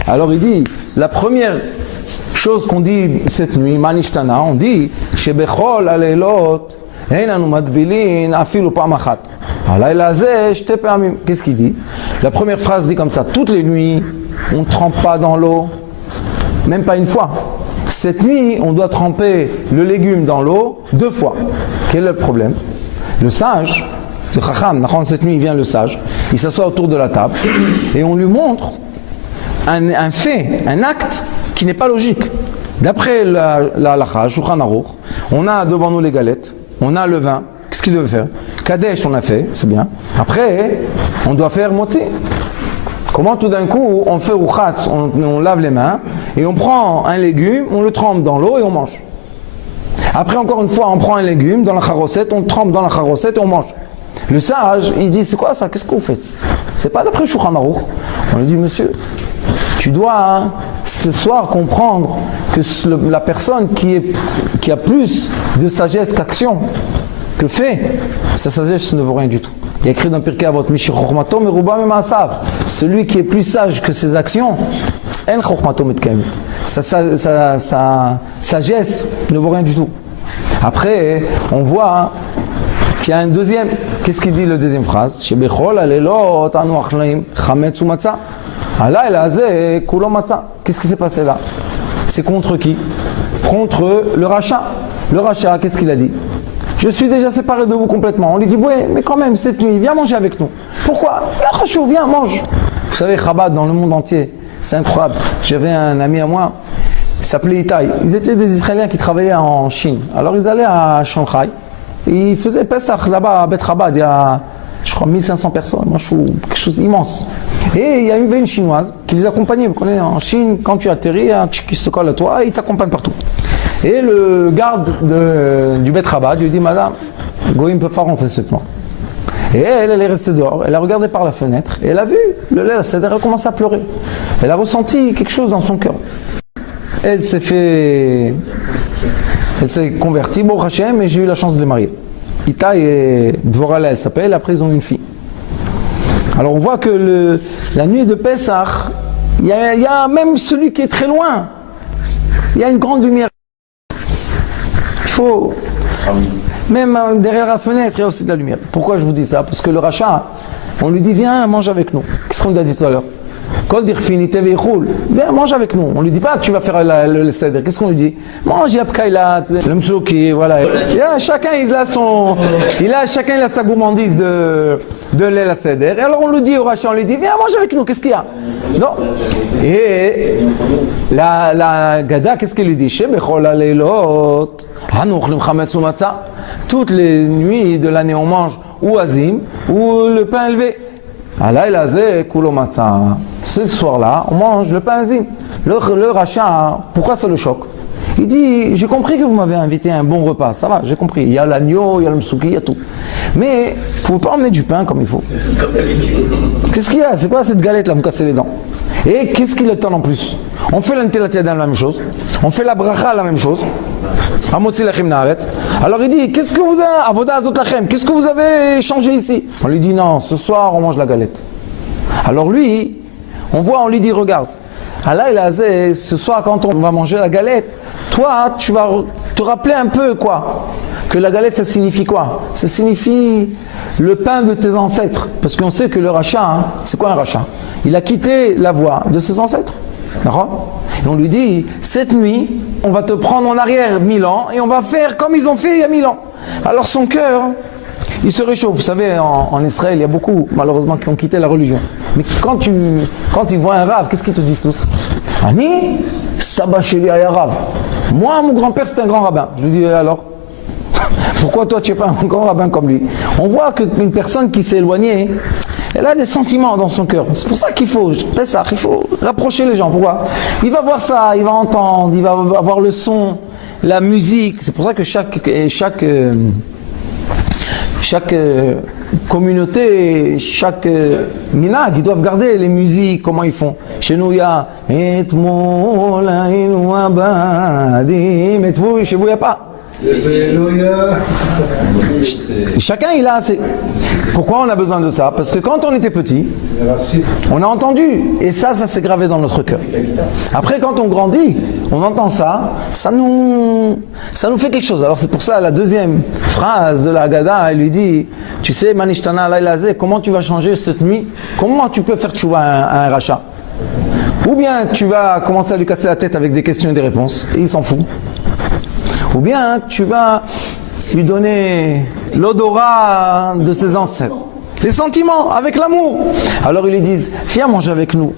Alors il dit, la première chose qu'on dit cette nuit, Manishtana, on dit, Shebechol alelot, Einanu madbilin afilu pamachat. Qu'est-ce qu'il dit? La première phrase dit comme ça, toutes les nuits, on ne trempe pas dans l'eau, même pas une fois. Cette nuit, on doit tremper le légume dans l'eau 2 fois. Quel est le problème? Le sage, le chacham, cette nuit, il vient le sage, il s'assoit autour de la table et on lui montre un fait, un acte qui n'est pas logique. D'après la halakha, Shulchan Aruch, on a devant nous les galettes, on a le vin. Qu'est-ce qu'il devait faire? Kadesh, on a fait, c'est bien. Après, on doit faire moti. Comment tout d'un coup, on fait rouchatz, on lave les mains, et on prend un légume, on le trempe dans l'eau et on mange. Après, encore une fois, on prend un légume dans la charosette, on le trempe dans la charosette et on mange. Le sage, il dit, c'est quoi ça? Qu'est-ce que vous faites? C'est pas d'après Shulchan Aruch. On lui dit, monsieur, tu dois ce soir comprendre que la personne qui a plus de sagesse qu'action, que fait, sa sagesse ne vaut rien du tout. Il y a écrit dans Pirkei Avot, celui qui est plus sage que ses actions, sa sagesse ne vaut rien du tout. Après, on voit qu'il y a un deuxième. Qu'est-ce qu'il dit le deuxième phrase? Qu'est-ce qui s'est passé là? C'est contre qui? Contre le rachat. Le rachat, qu'est-ce qu'il a dit? Je suis déjà séparé de vous complètement. On lui dit, ouais, mais quand même, cette nuit, viens manger avec nous. Pourquoi? Viens, mange. Vous savez, Chabad, dans le monde entier, c'est incroyable. J'avais un ami à moi, il s'appelait Itaï. Ils étaient des Israéliens qui travaillaient en Chine. Alors, ils allaient à Shanghai. Et ils faisaient Pesach là-bas à Bet Chabad. Il y a, je crois, 1500 personnes. Moi, je trouve quelque chose d'immense. Et il y avait une Chinoise qui les accompagnait. Vous connaissez, en Chine, quand tu atterris, un tchik qui se colle à toi, il t'accompagne partout. Et le garde du Bet Chabad lui dit, madame, Goïm peut pas rentrer cette nuit. Et elle est restée dehors, elle a regardé par la fenêtre, et elle a vu le lait, elle a commencé à pleurer. Elle a ressenti quelque chose dans son cœur. Elle s'est convertie, bon Hachem, et j'ai eu la chance de les marier. Ita et Dvorala, elle s'appelle, après ils ont une fille. Alors on voit que la nuit de Pessah, il y a même celui qui est très loin, il y a une grande lumière. Il faut, même derrière la fenêtre, il y a aussi de la lumière. Pourquoi je vous dis ça? Parce que le rachat, on lui dit, viens, mange avec nous. Qu'est-ce qu'on a dit tout à l'heure? Viens, mange avec nous. On lui dit pas que tu vas faire le seder. Qu'est-ce qu'on lui dit? Mange yapkailat, le msouki, voilà. Chacun il a sa gourmandise de lait la seder. Et alors on lui dit au rachat, on lui dit, viens, mange avec nous. Qu'est-ce qu'il y a? Non. Et la Gada, qu'est-ce qu'elle lui dit? Toutes les nuits de l'année, on mange ou azim ou le pain élevé. Ce soir-là, on mange le pain azim. Le rachat, pourquoi ça le choque? Il dit, j'ai compris que vous m'avez invité à un bon repas, ça va, j'ai compris. Il y a l'agneau, il y a le msouki, il y a tout. Mais vous ne pouvez pas emmener du pain comme il faut. Qu'est-ce qu'il y a? C'est quoi cette galette là, vous me cassez les dents? Et qu'est-ce qu'il attend en plus? On fait l'antélatiyadin la même chose, on fait la bracha la même chose. Alors il dit, qu'est-ce que vous avez, avoda azot lachem, qu'est-ce que vous avez changé ici? On lui dit, non, ce soir on mange la galette. Alors lui, on lui dit, regarde, ce soir quand on va manger la galette, toi tu vas te rappeler un peu quoi? Que la galette ça signifie quoi? Ça signifie le pain de tes ancêtres. Parce qu'on sait que le rachat, c'est quoi un rachat? Il a quitté la voie de ses ancêtres. D'accord? Et on lui dit, cette nuit, on va te prendre en arrière 1000 ans et on va faire comme ils ont fait il y a 1000 ans. Alors son cœur, il se réchauffe. Vous savez, en Israël, il y a beaucoup, malheureusement, qui ont quitté la religion. Mais quand ils voient un rave, qu'est-ce qu'ils te disent tous? Ani, Saba Sheli Aya Rav. Moi, mon grand-père, c'était un grand rabbin. Je lui dis, alors? Pourquoi toi, tu n'es pas un grand rabbin comme lui? On voit qu'une personne qui s'est éloignée, Elle a des sentiments dans son cœur. C'est pour ça qu'il faut, il faut rapprocher les gens. Pourquoi? Il va voir ça, il va entendre, il va avoir le son, la musique. C'est pour ça que chaque communauté, chaque minag, ils doivent garder les musiques, comment ils font. Chez nous, il y a chez vous, il n'y a pas. Chacun il a assez. Pourquoi on a besoin de ça? Parce que quand on était petit, on a entendu et ça s'est gravé dans notre cœur. Après quand on grandit, on entend ça, ça nous fait quelque chose. Alors c'est pour ça la deuxième phrase de la Haggadah, elle lui dit, tu sais Manishtana Lailazé, comment tu vas changer cette nuit? Comment tu peux faire tchouva à un rachat? Ou bien tu vas commencer à lui casser la tête avec des questions et des réponses et il s'en fout. Ou bien tu vas lui donner l'odorat de ses ancêtres, les sentiments, avec l'amour. Alors ils lui disent, viens manger avec nous.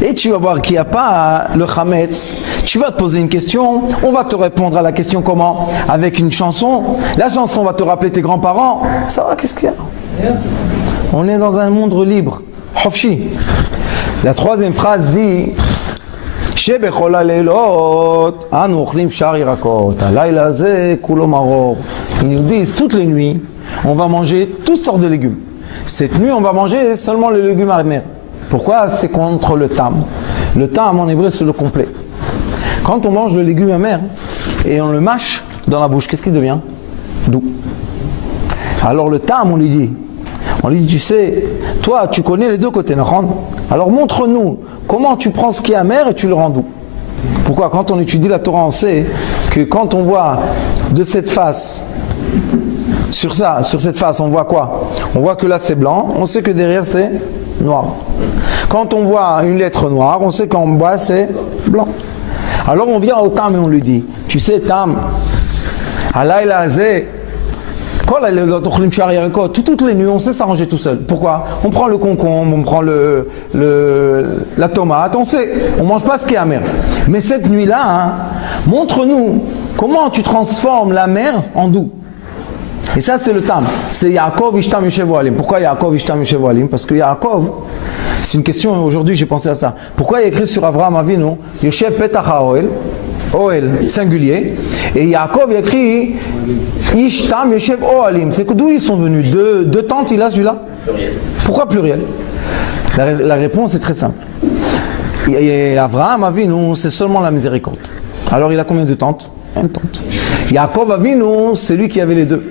Et tu vas voir qu'il n'y a pas le chametz. Tu vas te poser une question, on va te répondre à la question comment? Avec une chanson. La chanson va te rappeler tes grands-parents. Ça va, qu'est-ce qu'il y a? On est dans un monde libre. Hofshi. La troisième phrase dit, il nous disent toutes les nuits on va manger toutes sortes de légumes. Cette nuit on va manger seulement les légumes amers. Pourquoi? C'est contre le tam. Le tam en hébreu c'est le complet. Quand on mange le légume amer et on le mâche dans la bouche, qu'est-ce qui devient? Doux. Alors le tam on lui dit, tu sais, toi tu connais les deux côtés, alors montre-nous comment tu prends ce qui est amer et tu le rends doux. Pourquoi? Quand on étudie la Torah, on sait que quand on voit de cette face, sur cette face, on voit quoi? On voit que là c'est blanc, on sait que derrière c'est noir. Quand on voit une lettre noire, on sait qu'en bas c'est blanc. Alors on vient au Tam et on lui dit, tu sais Tam, Alayla Azeh, toutes les nuits, on sait s'arranger tout seul. Pourquoi? On prend le concombre, on prend la tomate, on mange pas ce qui est amer. Mais cette nuit-là, montre-nous comment tu transformes l'amer en doux. Et ça, c'est le tam. C'est Yaakov Ishtam Yoshev Ohalim. Pourquoi Yaakov Ishtam Yoshev Ohalim? Parce que Yaakov, c'est une question, aujourd'hui j'ai pensé à ça. Pourquoi il y a écrit sur Avraham Avinu, Yoshev Petach HaOhel, Oel, singulier, et Yaakov il a écrit Ishtam Yoshev Ohalim. C'est d'où ils sont venus? Deux tentes, il a celui-là? Pluriel. Pourquoi pluriel? La réponse est très simple. Et Avraham Avinu, c'est seulement la miséricorde. Alors il a combien de tentes? Une tente. Yaakov Avinu, c'est lui qui avait les deux.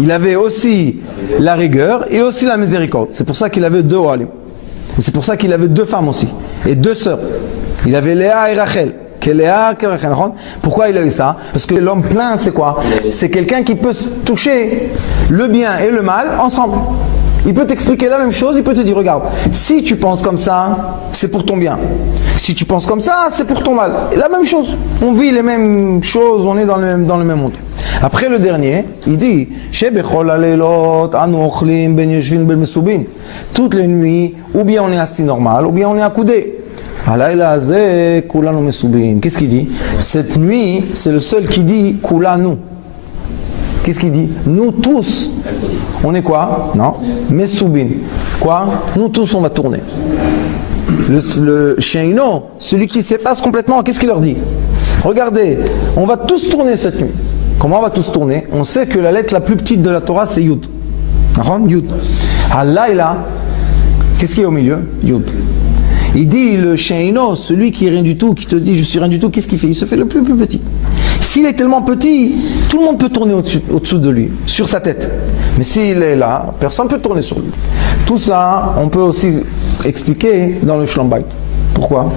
Il avait aussi la rigueur et aussi la miséricorde. C'est pour ça qu'il avait deux Ohalim. Et c'est pour ça qu'il avait deux femmes aussi. Et deux sœurs. Il avait Léa et Rachel. Pourquoi il a eu ça? Parce que l'homme plein, c'est quoi? C'est quelqu'un qui peut toucher le bien et le mal ensemble. Il peut t'expliquer la même chose, il peut te dire, regarde, si tu penses comme ça, c'est pour ton bien. Si tu penses comme ça, c'est pour ton mal. Et la même chose. On vit les mêmes choses, on est dans le même monde. Après le dernier, il dit, toutes les nuits, ou bien on est assis normal, ou bien on est accoudé. Qu'est-ce qu'il dit? Cette nuit, c'est le seul qui dit Kulanu. Qu'est-ce qu'il dit? Nous tous. On est quoi? Non? Mesoubin. Quoi? Nous tous, on va tourner. Le Sheino, celui qui s'efface complètement, qu'est-ce qu'il leur dit? Regardez, on va tous tourner cette nuit. Comment on va tous tourner? On sait que la lettre la plus petite de la Torah, c'est Yud. Yud. Al-Laïla, qu'est-ce qu'il y a au milieu? Yud. Il dit le Sheino, celui qui est rien du tout, qui te dit je suis rien du tout, qu'est-ce qu'il fait? Il se fait le plus petit. S'il est tellement petit, tout le monde peut tourner au-dessous de lui, sur sa tête. Mais s'il est là, personne ne peut tourner sur lui. Tout ça, on peut aussi expliquer dans le Shlom Bayit. Pourquoi?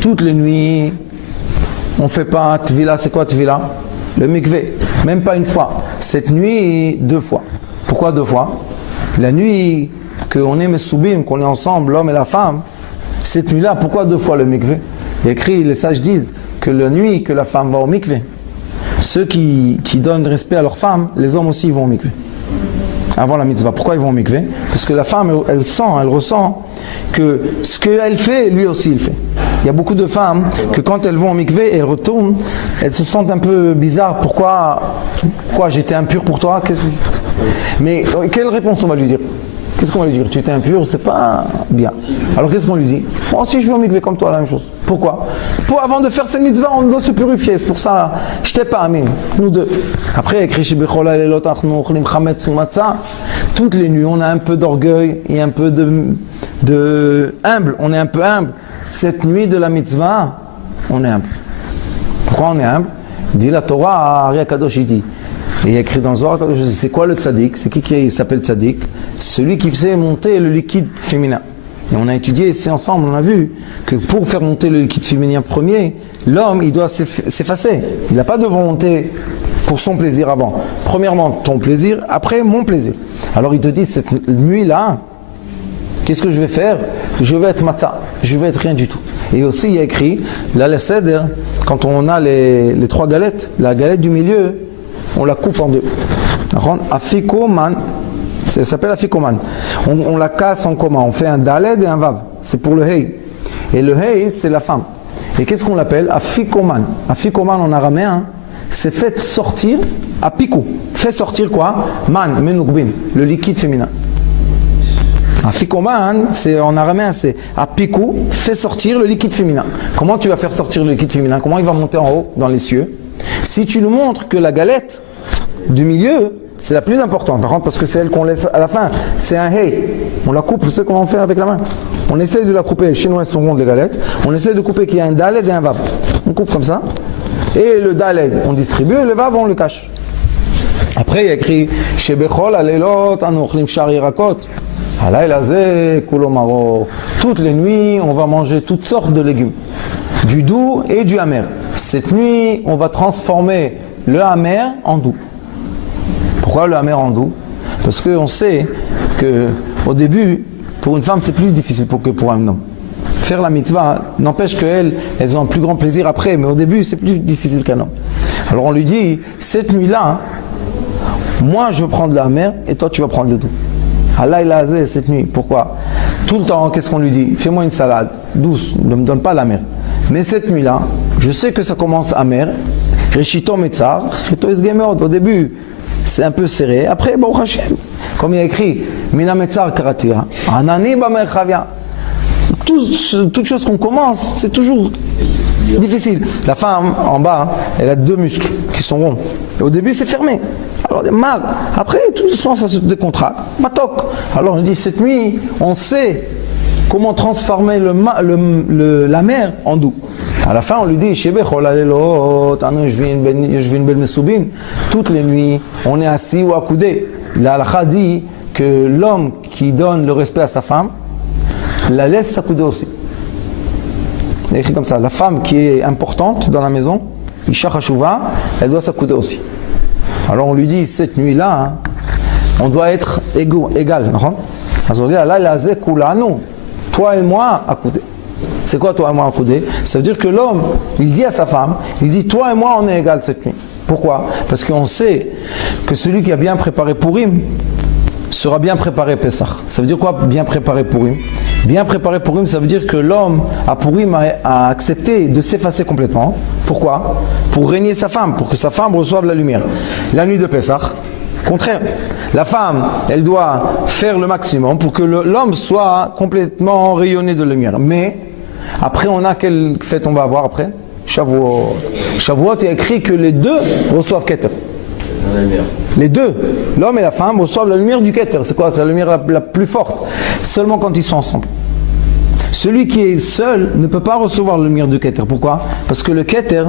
Toutes les nuits, on ne fait pas Tvila. C'est quoi Tvila? Le mikvé. Même pas une fois. Cette nuit, 2 fois. Pourquoi 2 fois? La nuit qu'on est Mesoubim, qu'on est ensemble, l'homme et la femme, cette nuit-là, pourquoi 2 fois le mikvé? Il y a écrit, les sages disent que la nuit que la femme va au mikvé, ceux qui donnent respect à leur femme, les hommes aussi ils vont au mikvé. Avant la mitzvah. Pourquoi ils vont au mikvé? Parce que la femme, elle ressent que ce qu'elle fait, lui aussi il fait. Il y a beaucoup de femmes que quand elles vont au mikvé et elles retournent, elles se sentent un peu bizarres. Pourquoi j'étais impur pour toi? Mais quelle réponse on va lui dire? Qu'est-ce qu'on va lui dire? Tu étais impur, c'est pas bien. Alors qu'est-ce qu'on lui dit? Moi aussi je vais au mikvé comme toi, la même chose. Pourquoi? Avant de faire cette mitzvah, on doit se purifier. C'est pour ça, je t'ai pas, amin. Nous deux. Après, écrit chez Bechol Halelot Achnu Ochlim Chametz Umatzah. Toutes les nuits, on a un peu d'orgueil et un peu de humble. On est un peu humble. Cette nuit de la mitzvah, on est humble. Pourquoi on est humble? Dit la Torah à Ari Akadosh, il dit. Et il y a écrit dans le Zohar, c'est quoi le tzaddik? C'est qui s'appelle tzaddik? Celui qui faisait monter le liquide féminin. Et on a étudié ici ensemble, on a vu que pour faire monter le liquide féminin premier, l'homme, il doit s'effacer. Il n'a pas de volonté pour son plaisir avant. Premièrement, ton plaisir, après mon plaisir. Alors il te dit, cette nuit-là, qu'est-ce que je vais faire? Je vais être matzah, je vais être rien du tout. Et aussi, il y a écrit, là, le seder, quand on a les trois galettes, la galette du milieu, on la coupe en deux. Afikoman, ça s'appelle afikoman. On la casse en comment? On fait un daled et un vav. C'est pour le hei. Et le hei, c'est la femme. Et qu'est-ce qu'on l'appelle? Afikoman. Afikoman en araméen, c'est fait sortir, apikou. Fait sortir quoi? Man, menukbin, le liquide féminin. Afikoman, c'est en araméen, c'est apikou, fait sortir le liquide féminin. Comment tu vas faire sortir le liquide féminin? Comment il va monter en haut dans les cieux? Si tu nous montres que la galette du milieu, c'est la plus importante, parce que c'est elle qu'on laisse à la fin, c'est un hey, on la coupe, vous savez comment on fait avec la main? On essaie de la couper, chez nous elles sont rondes les galettes, on essaie de couper qu'il y a un daled et un vav. On coupe comme ça, et le daled on distribue, et le vav on le cache. Après il y a écrit chez Bechol Halelot Anu Ochlim Shar Yirakot. Toutes les nuits, on va manger toutes sortes de légumes, du doux et du amer. Cette nuit, on va transformer le amer en doux. Pourquoi le amer en doux? Parce qu'on sait qu'au début, pour une femme, c'est plus difficile que pour un homme. Faire la mitzvah n'empêche qu'elles ont un plus grand plaisir après, mais au début, c'est plus difficile qu'un homme. Alors on lui dit, cette nuit-là, moi je vais prendre le amer et toi tu vas prendre le doux. Allah il a azé cette nuit. Pourquoi? Tout le temps, qu'est-ce qu'on lui dit? Fais-moi une salade douce, ne me donne pas la mer. Mais cette nuit-là, je sais que ça commence amer. Reshito metzar, reshito esgemeot. Au début, c'est un peu serré. Après, Baruch Hashem, comme il y a écrit, mina metzar karatia, anani bamerchavia. Toute chose qu'on commence, c'est toujours difficile. La femme, en bas, elle a deux muscles qui sont ronds. Et au début, c'est fermé. Alors, mal. Après, tout doucement, ça se décontracte. Matok. Alors, on dit, cette nuit, on sait comment transformer la mer en doux. À la fin, on lui dit, toutes les nuits, on est assis ou accoudé. La halakha dit que l'homme qui donne le respect à sa femme, la laisse s'accouder aussi. Il est écrit comme ça, la femme qui est importante dans la maison, Isha Chashuva, elle doit s'accouder aussi. Alors on lui dit, cette nuit-là, on doit être égal. Toi et moi, accoudés. C'est quoi toi et moi accoudés? Ça veut dire que l'homme, il dit à sa femme, il dit, toi et moi, on est égal cette nuit. Pourquoi? Parce qu'on sait que celui qui a bien préparé Purim sera bien préparé Pessah. Ça veut dire quoi, bien préparé Purim? Bien préparé Purim, ça veut dire que l'homme à Purim a accepté de s'effacer complètement. Pourquoi? Pour régner sa femme, pour que sa femme reçoive la lumière. La nuit de Pessah, contraire. La femme, elle doit faire le maximum pour que l'homme soit complètement rayonné de lumière. Mais, après, on a quelle fête on va avoir après? Shavuot. Shavuot, il y a écrit que les deux reçoivent Keter. Les deux, l'homme et la femme, reçoivent la lumière du Keter. C'est quoi? C'est la lumière la plus forte. Seulement quand ils sont ensemble. Celui qui est seul ne peut pas recevoir la lumière du Keter. Pourquoi? Parce que le Keter,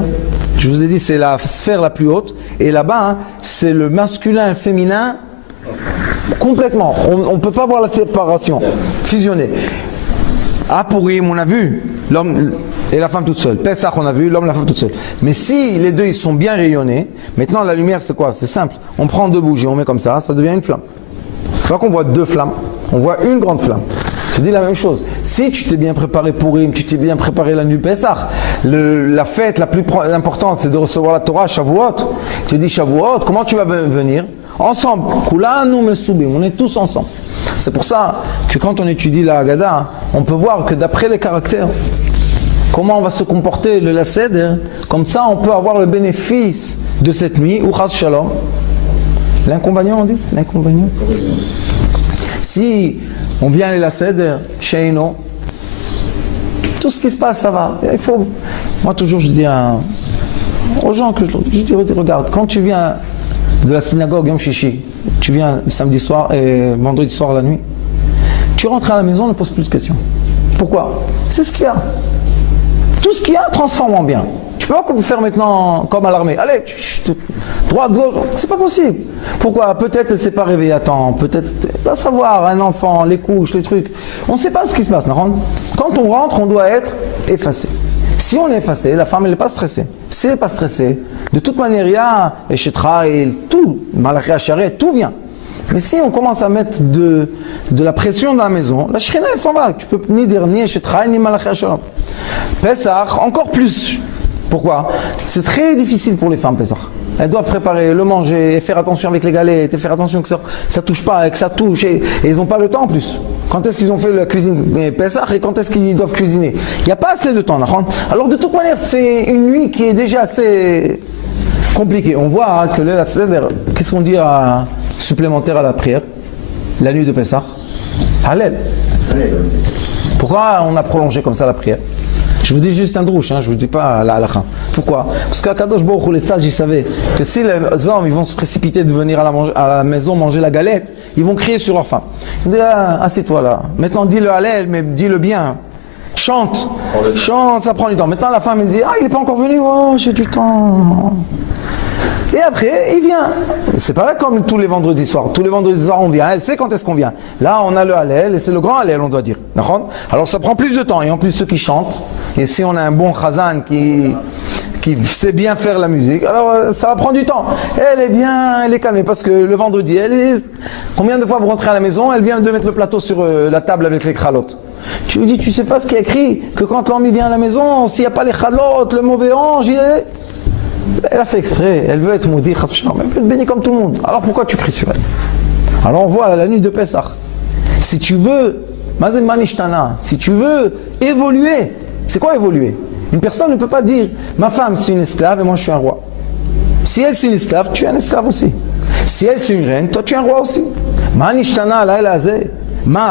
je vous ai dit, c'est la sphère la plus haute. Et là-bas, c'est le masculin et le féminin complètement. On ne peut pas voir la séparation, fusionner. À Purim, on a vu l'homme et la femme toute seule. Pessah, on a vu l'homme et la femme toute seule. Mais si les deux ils sont bien rayonnés, maintenant la lumière c'est quoi? C'est simple. On prend deux bougies, on met comme ça devient une flamme. C'est pas qu'on voit deux flammes, on voit une grande flamme. Je dis la même chose. Si tu t'es bien préparé pour Purim, tu t'es bien préparé la nuit Pessah, la fête la plus importante c'est de recevoir la Torah, Shavuot. Tu te dis Shavuot, comment tu vas venir? Ensemble. Kulanu mesubim, on est tous ensemble. C'est pour ça que quand on étudie la Haggadah, on peut voir que d'après les caractères, comment on va se comporter le Seder. Comme ça, on peut avoir le bénéfice de cette nuit, ou Chas Shalom. L'inconvénient, on dit? L'inconvénient. Si on vient à la Seder, chez Eno, tout ce qui se passe, ça va. Il faut... Moi, toujours, je dis aux gens que je dis, regarde, quand tu viens de la synagogue Yom Shishi, tu viens samedi soir et vendredi soir la nuit, tu rentres à la maison, ne pose plus de questions. Pourquoi? C'est ce qu'il y a. Tout ce qu'il y a, transforme en bien. Tu peux pas faire maintenant comme à l'armée. Allez, droite, gauche, c'est pas possible. Pourquoi? Peut-être elle s'est pas réveillée à temps, peut-être, va savoir, un enfant, les couches, les trucs. On ne sait pas ce qui se passe. Quand on rentre, on doit être effacé. Si on est effacé, la femme elle n'est pas stressée. Si elle n'est pas stressée, de toute manière, il y a Eshetraïl, tout, Malachi Hacharet, tout vient. Mais si on commence à mettre de la pression dans la maison, la Shrina elle s'en va. Tu peux ni dire ni Eshetraïl, ni Malachi Hacharet. Pessah, encore plus. Pourquoi? C'est très difficile pour les femmes, Pessah. Elles doivent préparer, le manger, et faire attention avec les galettes, et faire attention que ça ne touche pas, que ça touche, et ils n'ont pas le temps en plus. Quand est-ce qu'ils ont fait la cuisine Pessah et quand est-ce qu'ils doivent cuisiner? Il n'y a pas assez de temps. Alors de toute manière, c'est une nuit qui est déjà assez compliquée. On voit que là, qu'est-ce qu'on dit supplémentaire à la prière? La nuit de Pessah? Hallel. Pourquoi on a prolongé comme ça la prière? Je vous dis juste un drouche, je ne vous dis pas la halakha. Pourquoi? Parce qu'à Kadosh Baruch Hu, les sages, ils savaient que si les hommes ils vont se précipiter de venir à la maison manger la galette, ils vont crier sur leur femme. Ils disent, assieds-toi là. Maintenant, dis le halel, mais dis-le bien. Chante, ça prend du temps. Maintenant, la femme, elle dit, il n'est pas encore venu, oh, j'ai du temps. Et après, il vient. C'est pas là comme tous les vendredis soirs. Tous les vendredis soirs, on vient. Elle sait quand est-ce qu'on vient. Là, on a le Hallel, et c'est le grand Hallel, on doit dire. Alors, ça prend plus de temps. Et en plus, ceux qui chantent, et si on a un bon Chazan qui sait bien faire la musique, alors ça va prendre du temps. Elle est bien, elle est calmée, parce que le vendredi, combien de fois vous rentrez à la maison, elle vient de mettre le plateau sur la table avec les kralotes. Tu lui dis, tu sais pas ce qu'il y a écrit, que quand l'homme vient à la maison, s'il n'y a pas les kralotes, le mauvais ange, elle a fait extrait, elle veut être maudite, elle veut être bénie comme tout le monde. Alors pourquoi tu cries sur elle? Alors on voit la nuit de Pessah. Si tu veux, si tu veux évoluer, c'est quoi évoluer? Une personne ne peut pas dire, ma femme c'est une esclave et moi je suis un roi. Si elle c'est une esclave, tu es un esclave aussi. Si elle c'est une reine, toi tu es un roi aussi.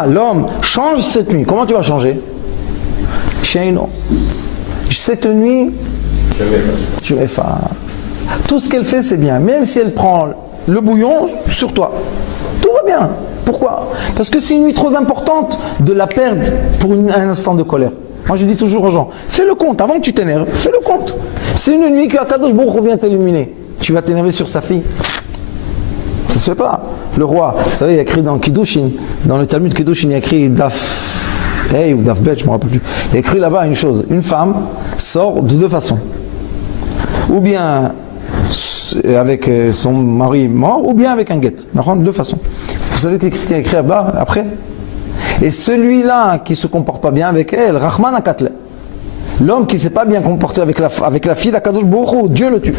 L'homme change cette nuit. Comment tu vas changer? Cette nuit, je m'efface. Tout ce qu'elle fait, c'est bien. Même si elle prend le bouillon sur toi, tout va bien. Pourquoi? Parce que c'est une nuit trop importante de la perdre pour un instant de colère. Moi, je dis toujours aux gens, fais le compte. Avant que tu t'énerves, fais le compte. C'est une nuit que Akadosh Baruch Hu vient t'illuminer. Tu vas t'énerver sur sa fille. Ça se fait pas. Le roi, vous savez, il y a écrit dans Kiddushin, dans le Talmud Kiddushin, il y a écrit Daf Hey ou Daf Bet, je ne me rappelle plus. Il y a écrit là-bas une chose. Une femme sort de deux façons. Ou bien avec son mari mort, ou bien avec un guet. De deux façons. Vous savez ce qu'il y a écrit là-bas après? Et celui-là qui ne se comporte pas bien avec elle, Rahman Akatle. L'homme qui ne s'est pas bien comporté avec la fille d'Akadosh Baruch Hu, Dieu le tue.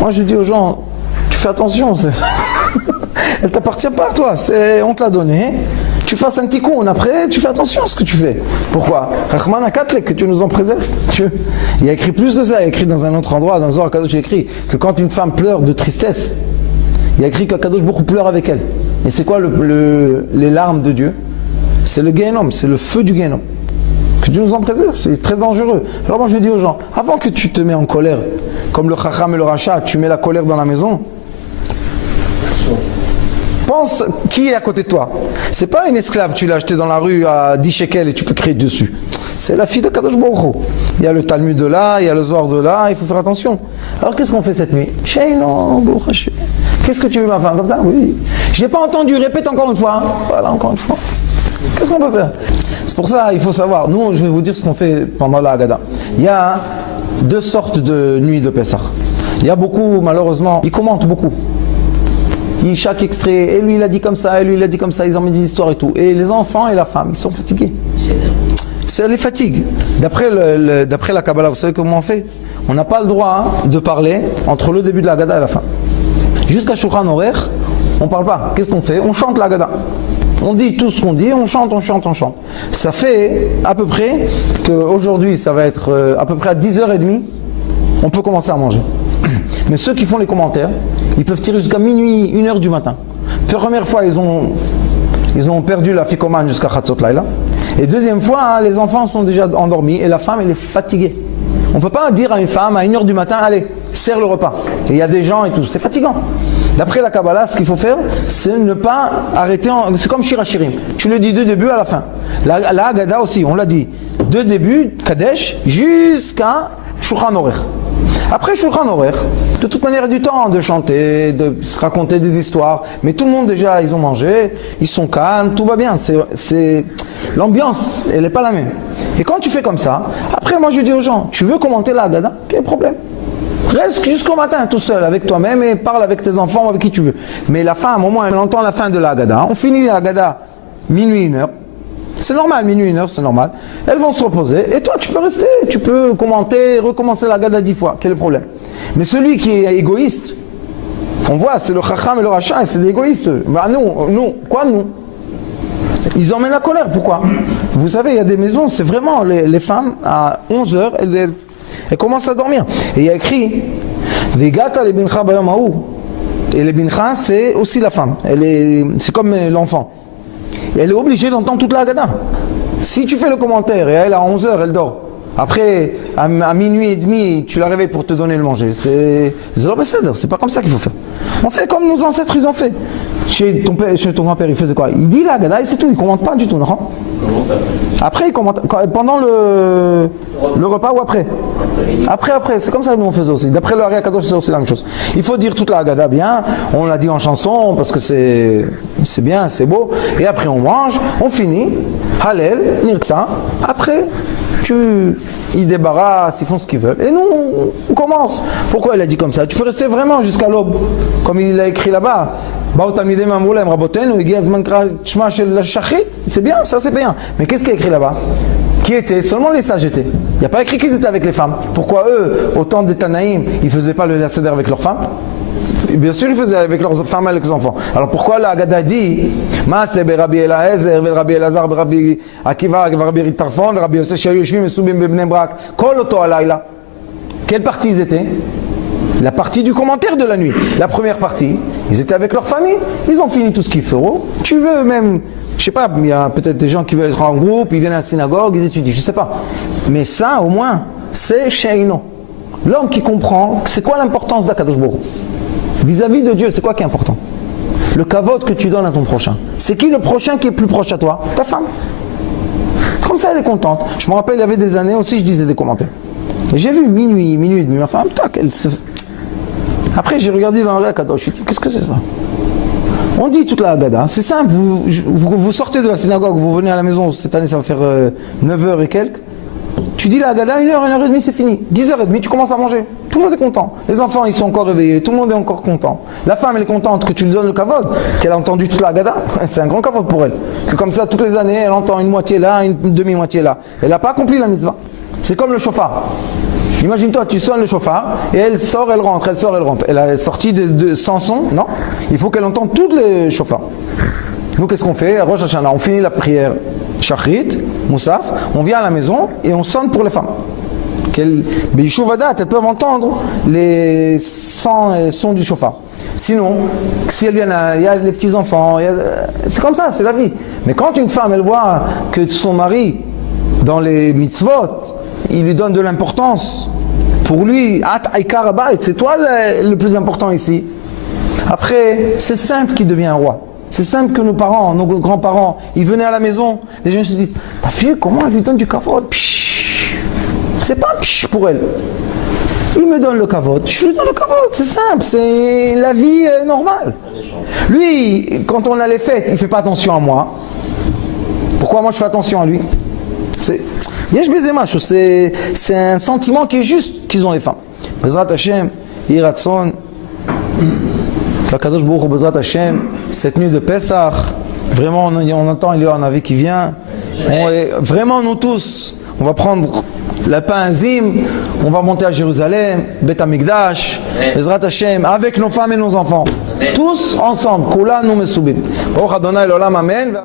Moi je dis aux gens, tu fais attention, elle ne t'appartient pas à toi, on te l'a donnée. Tu fasses un tikkun, après tu fais attention à ce que tu fais. Pourquoi? Rahman Akatle, que tu nous en préserves. Il y a écrit plus que ça, il y a écrit dans un autre endroit, dans Zohar Kadosh, il y a écrit que quand une femme pleure de tristesse, il y a écrit qu'Akadosh Baruch Hu pleure avec elle. Et c'est quoi les larmes de Dieu? C'est le Gehenom, c'est le feu du Gehenom. Que Dieu nous en préserve, c'est très dangereux. Alors moi je dis aux gens, avant que tu te mets en colère, comme le Chacham et le Racha, tu mets la colère dans la maison, pense qui est à côté de toi. C'est pas une esclave, tu l'as achetée dans la rue à 10 shekels et tu peux crier dessus. C'est la fille de Kadosh Baruch Hu. Il y a le Talmud de là, il y a le Zohar de là, il faut faire attention. Alors qu'est-ce qu'on fait cette nuit? Qu'est-ce que tu veux ma femme? Comme ça? Oui. Je n'ai pas entendu, répète encore une fois. Voilà, encore une fois. Qu'est-ce qu'on peut faire? C'est pour ça, il faut savoir. Nous, je vais vous dire ce qu'on fait pendant la Haggadah. Il y a deux sortes de nuits de Pessah. Il y a beaucoup, malheureusement, ils commentent beaucoup. Chaque extrait, et lui il a dit comme ça, et lui il a dit comme ça, ils en mettent des histoires et tout. Et les enfants et la femme, ils sont fatigués. Ça les fatigue. D'après la Kabbalah, vous savez comment on fait? On n'a pas le droit de parler entre le début de la Haggadah et la fin. Jusqu'à Shulchan Aruch, On parle pas. Qu'est-ce qu'on fait? On chante la Haggadah. On dit tout ce qu'on dit, on chante, on chante, on chante. Ça fait à peu près qu'aujourd'hui, ça va être à peu près à 10h30, on peut commencer à manger. Mais ceux qui font les commentaires, ils peuvent tirer jusqu'à minuit, 1h du matin. Première fois, ils ont perdu la ficomane jusqu'à Chatzot Laila. Et deuxième fois, hein, les enfants sont déjà endormis et la femme, elle est fatiguée. On ne peut pas dire à une femme à 1h du matin, allez, serre le repas. Et il y a des gens et tout, c'est fatigant. D'après la Kabbalah, ce qu'il faut faire, c'est ne pas arrêter, c'est comme Shirachirim. Tu le dis de début à la fin. La Haggadah aussi, on l'a dit, de début, Kadesh, jusqu'à Shulchan Aruch. Après Shulchan Aruch, de toute manière, il y a du temps de chanter, de se raconter des histoires. Mais tout le monde déjà, ils ont mangé, ils sont calmes, tout va bien. L'ambiance, elle n'est pas la même. Et quand tu fais comme ça, après moi je dis aux gens, tu veux commenter la Haggadah? Quel problème? Reste jusqu'au matin tout seul avec toi-même et parle avec tes enfants, avec qui tu veux. Mais la femme, au moins, elle entend la fin de la Haggadah. On finit la Haggadah minuit, 1h. C'est normal, minuit, 1h, c'est normal. Elles vont se reposer et toi, tu peux rester. Tu peux commenter, recommencer la Haggadah 10 fois. Quel est le problème? Mais celui qui est égoïste, on voit, c'est le Chacham et le Racha, et c'est des égoïstes. Bah, nous, quoi nous? Ils emmènent la colère, pourquoi? Vous savez, il y a des maisons, c'est vraiment les femmes, à 11h, elles commencent à dormir. Et il y a écrit Vegata le bincha bayom haou. Et le bincha, c'est aussi la femme. C'est comme l'enfant. Et elle est obligée d'entendre toute la Haggadah. Si tu fais le commentaire et elle, à 11h, elle dort. Après, à minuit et demi, tu la réveilles pour te donner le manger. C'est pas comme ça qu'il faut faire. On fait comme nos ancêtres, ils ont fait. Chez ton grand-père, il faisait quoi? Il dit la Haggadah et c'est tout, il ne commente pas du tout, non? Après, il commente pendant le repas ou après? Après, c'est comme ça que nous on faisait aussi. D'après le Ari Akadosh, c'est aussi la même chose. Il faut dire toute la Haggadah bien, on l'a dit en chanson parce que c'est bien, c'est beau. Et après on mange, on finit, Hallel, Nirtza. Après, ils débarrassent, ils font ce qu'ils veulent. Et nous, on commence. Pourquoi il a dit comme ça? Tu peux rester vraiment jusqu'à l'aube, comme il a écrit là-bas. C'est bien, ça c'est bien. Mais qu'est-ce qu'il a écrit là-bas? Qui était? Seulement les sages étaient. Il n'y a pas écrit qu'ils étaient avec les femmes. Pourquoi eux, au temps des Tanaïm, ils ne faisaient pas le Seder avec leurs femmes? Bien sûr, ils faisaient avec leurs femmes et avec leurs enfants. Alors pourquoi la Haggadah dit Maaseh Rabbi Eliezer, Rabbi Elazar, Rabbi Akiva, Rabbi Ritarfon, Rabbi Yosef Shayu Yoshvim Mesubim Bebnei Brak, Kol Oto Alayla. Quelle partie ils étaient? La partie du commentaire de la nuit. La première partie, ils étaient avec leur famille, ils ont fini tout ce qu'il faut. Tu veux même, je sais pas, il y a peut-être des gens qui veulent être en groupe, ils viennent à la synagogue, ils étudient, je sais pas. Mais ça, au moins, c'est Sheino. L'homme qui comprend, c'est quoi l'importance d'Akadosh Baruch Hu? Vis-à-vis de Dieu, c'est quoi qui est important? Le kavod que tu donnes à ton prochain. C'est qui le prochain qui est plus proche à toi? Ta femme. Comme ça, elle est contente. Je me rappelle, il y avait des années aussi, je disais des commentaires. Et j'ai vu minuit et demi, ma femme, tac, elle se... Après, j'ai regardé dans la Haggadah, je me suis dit, qu'est-ce que c'est ça? On dit toute la Haggadah, c'est simple, vous sortez de la synagogue, vous venez à la maison, cette année ça va faire 9h et quelques. Tu dis la Haggadah, 1h, 1h30, c'est fini. 10h30, tu commences à manger. Tout le monde est content. Les enfants, ils sont encore réveillés. Tout le monde est encore content. La femme, elle est contente que tu lui donnes le kavod, qu'elle a entendu toute la Haggadah. C'est un grand kavod pour elle. Que comme ça, toutes les années, elle entend une moitié là, une demi-moitié là. Elle n'a pas accompli la mitzvah. C'est comme le chauffard. Imagine-toi, tu sonnes le chauffard et elle sort, elle rentre, elle sort, elle rentre. Elle a sorti sans son, non? Il faut qu'elle entende tous les chauffards. Nous, qu'est-ce qu'on fait? À Rosh Hashanah, on finit la prière Shachrit, Moussaf, on vient à la maison et on sonne pour les femmes. Elles peuvent entendre les sons du chauffard. Sinon, si elles viennent, il y a les petits-enfants, c'est comme ça, c'est la vie. Mais quand une femme, elle voit que son mari, dans les mitzvot, il lui donne de l'importance. Pour lui, c'est toi le plus important ici. Après, c'est simple qu'il devient un roi. C'est simple que nos parents, nos grands-parents, ils venaient à la maison, les gens se disent, ta fille, comment elle lui donne du kavod? C'est pas un psh pour elle. Il me donne le kavod, je lui donne le kavod, c'est simple, c'est la vie normale. Lui, quand on a les fêtes, il fait pas attention à moi. Pourquoi moi je fais attention à lui? C'est un sentiment qui est juste qu'ils ont les femmes. Bezrat Hashem, Yiratson, Kadosh Baruch Hu, Bezrat Hashem, cette nuit de Pessah, vraiment on entend, il y a un avis qui vient. Vraiment nous tous, on va prendre la Panzim, on va monter à Jérusalem, Bet Amikdash, Bezrat Hashem, avec nos femmes et nos enfants. Tous ensemble. Kula nous mesubim. Baruch Adonai l'olam, amen.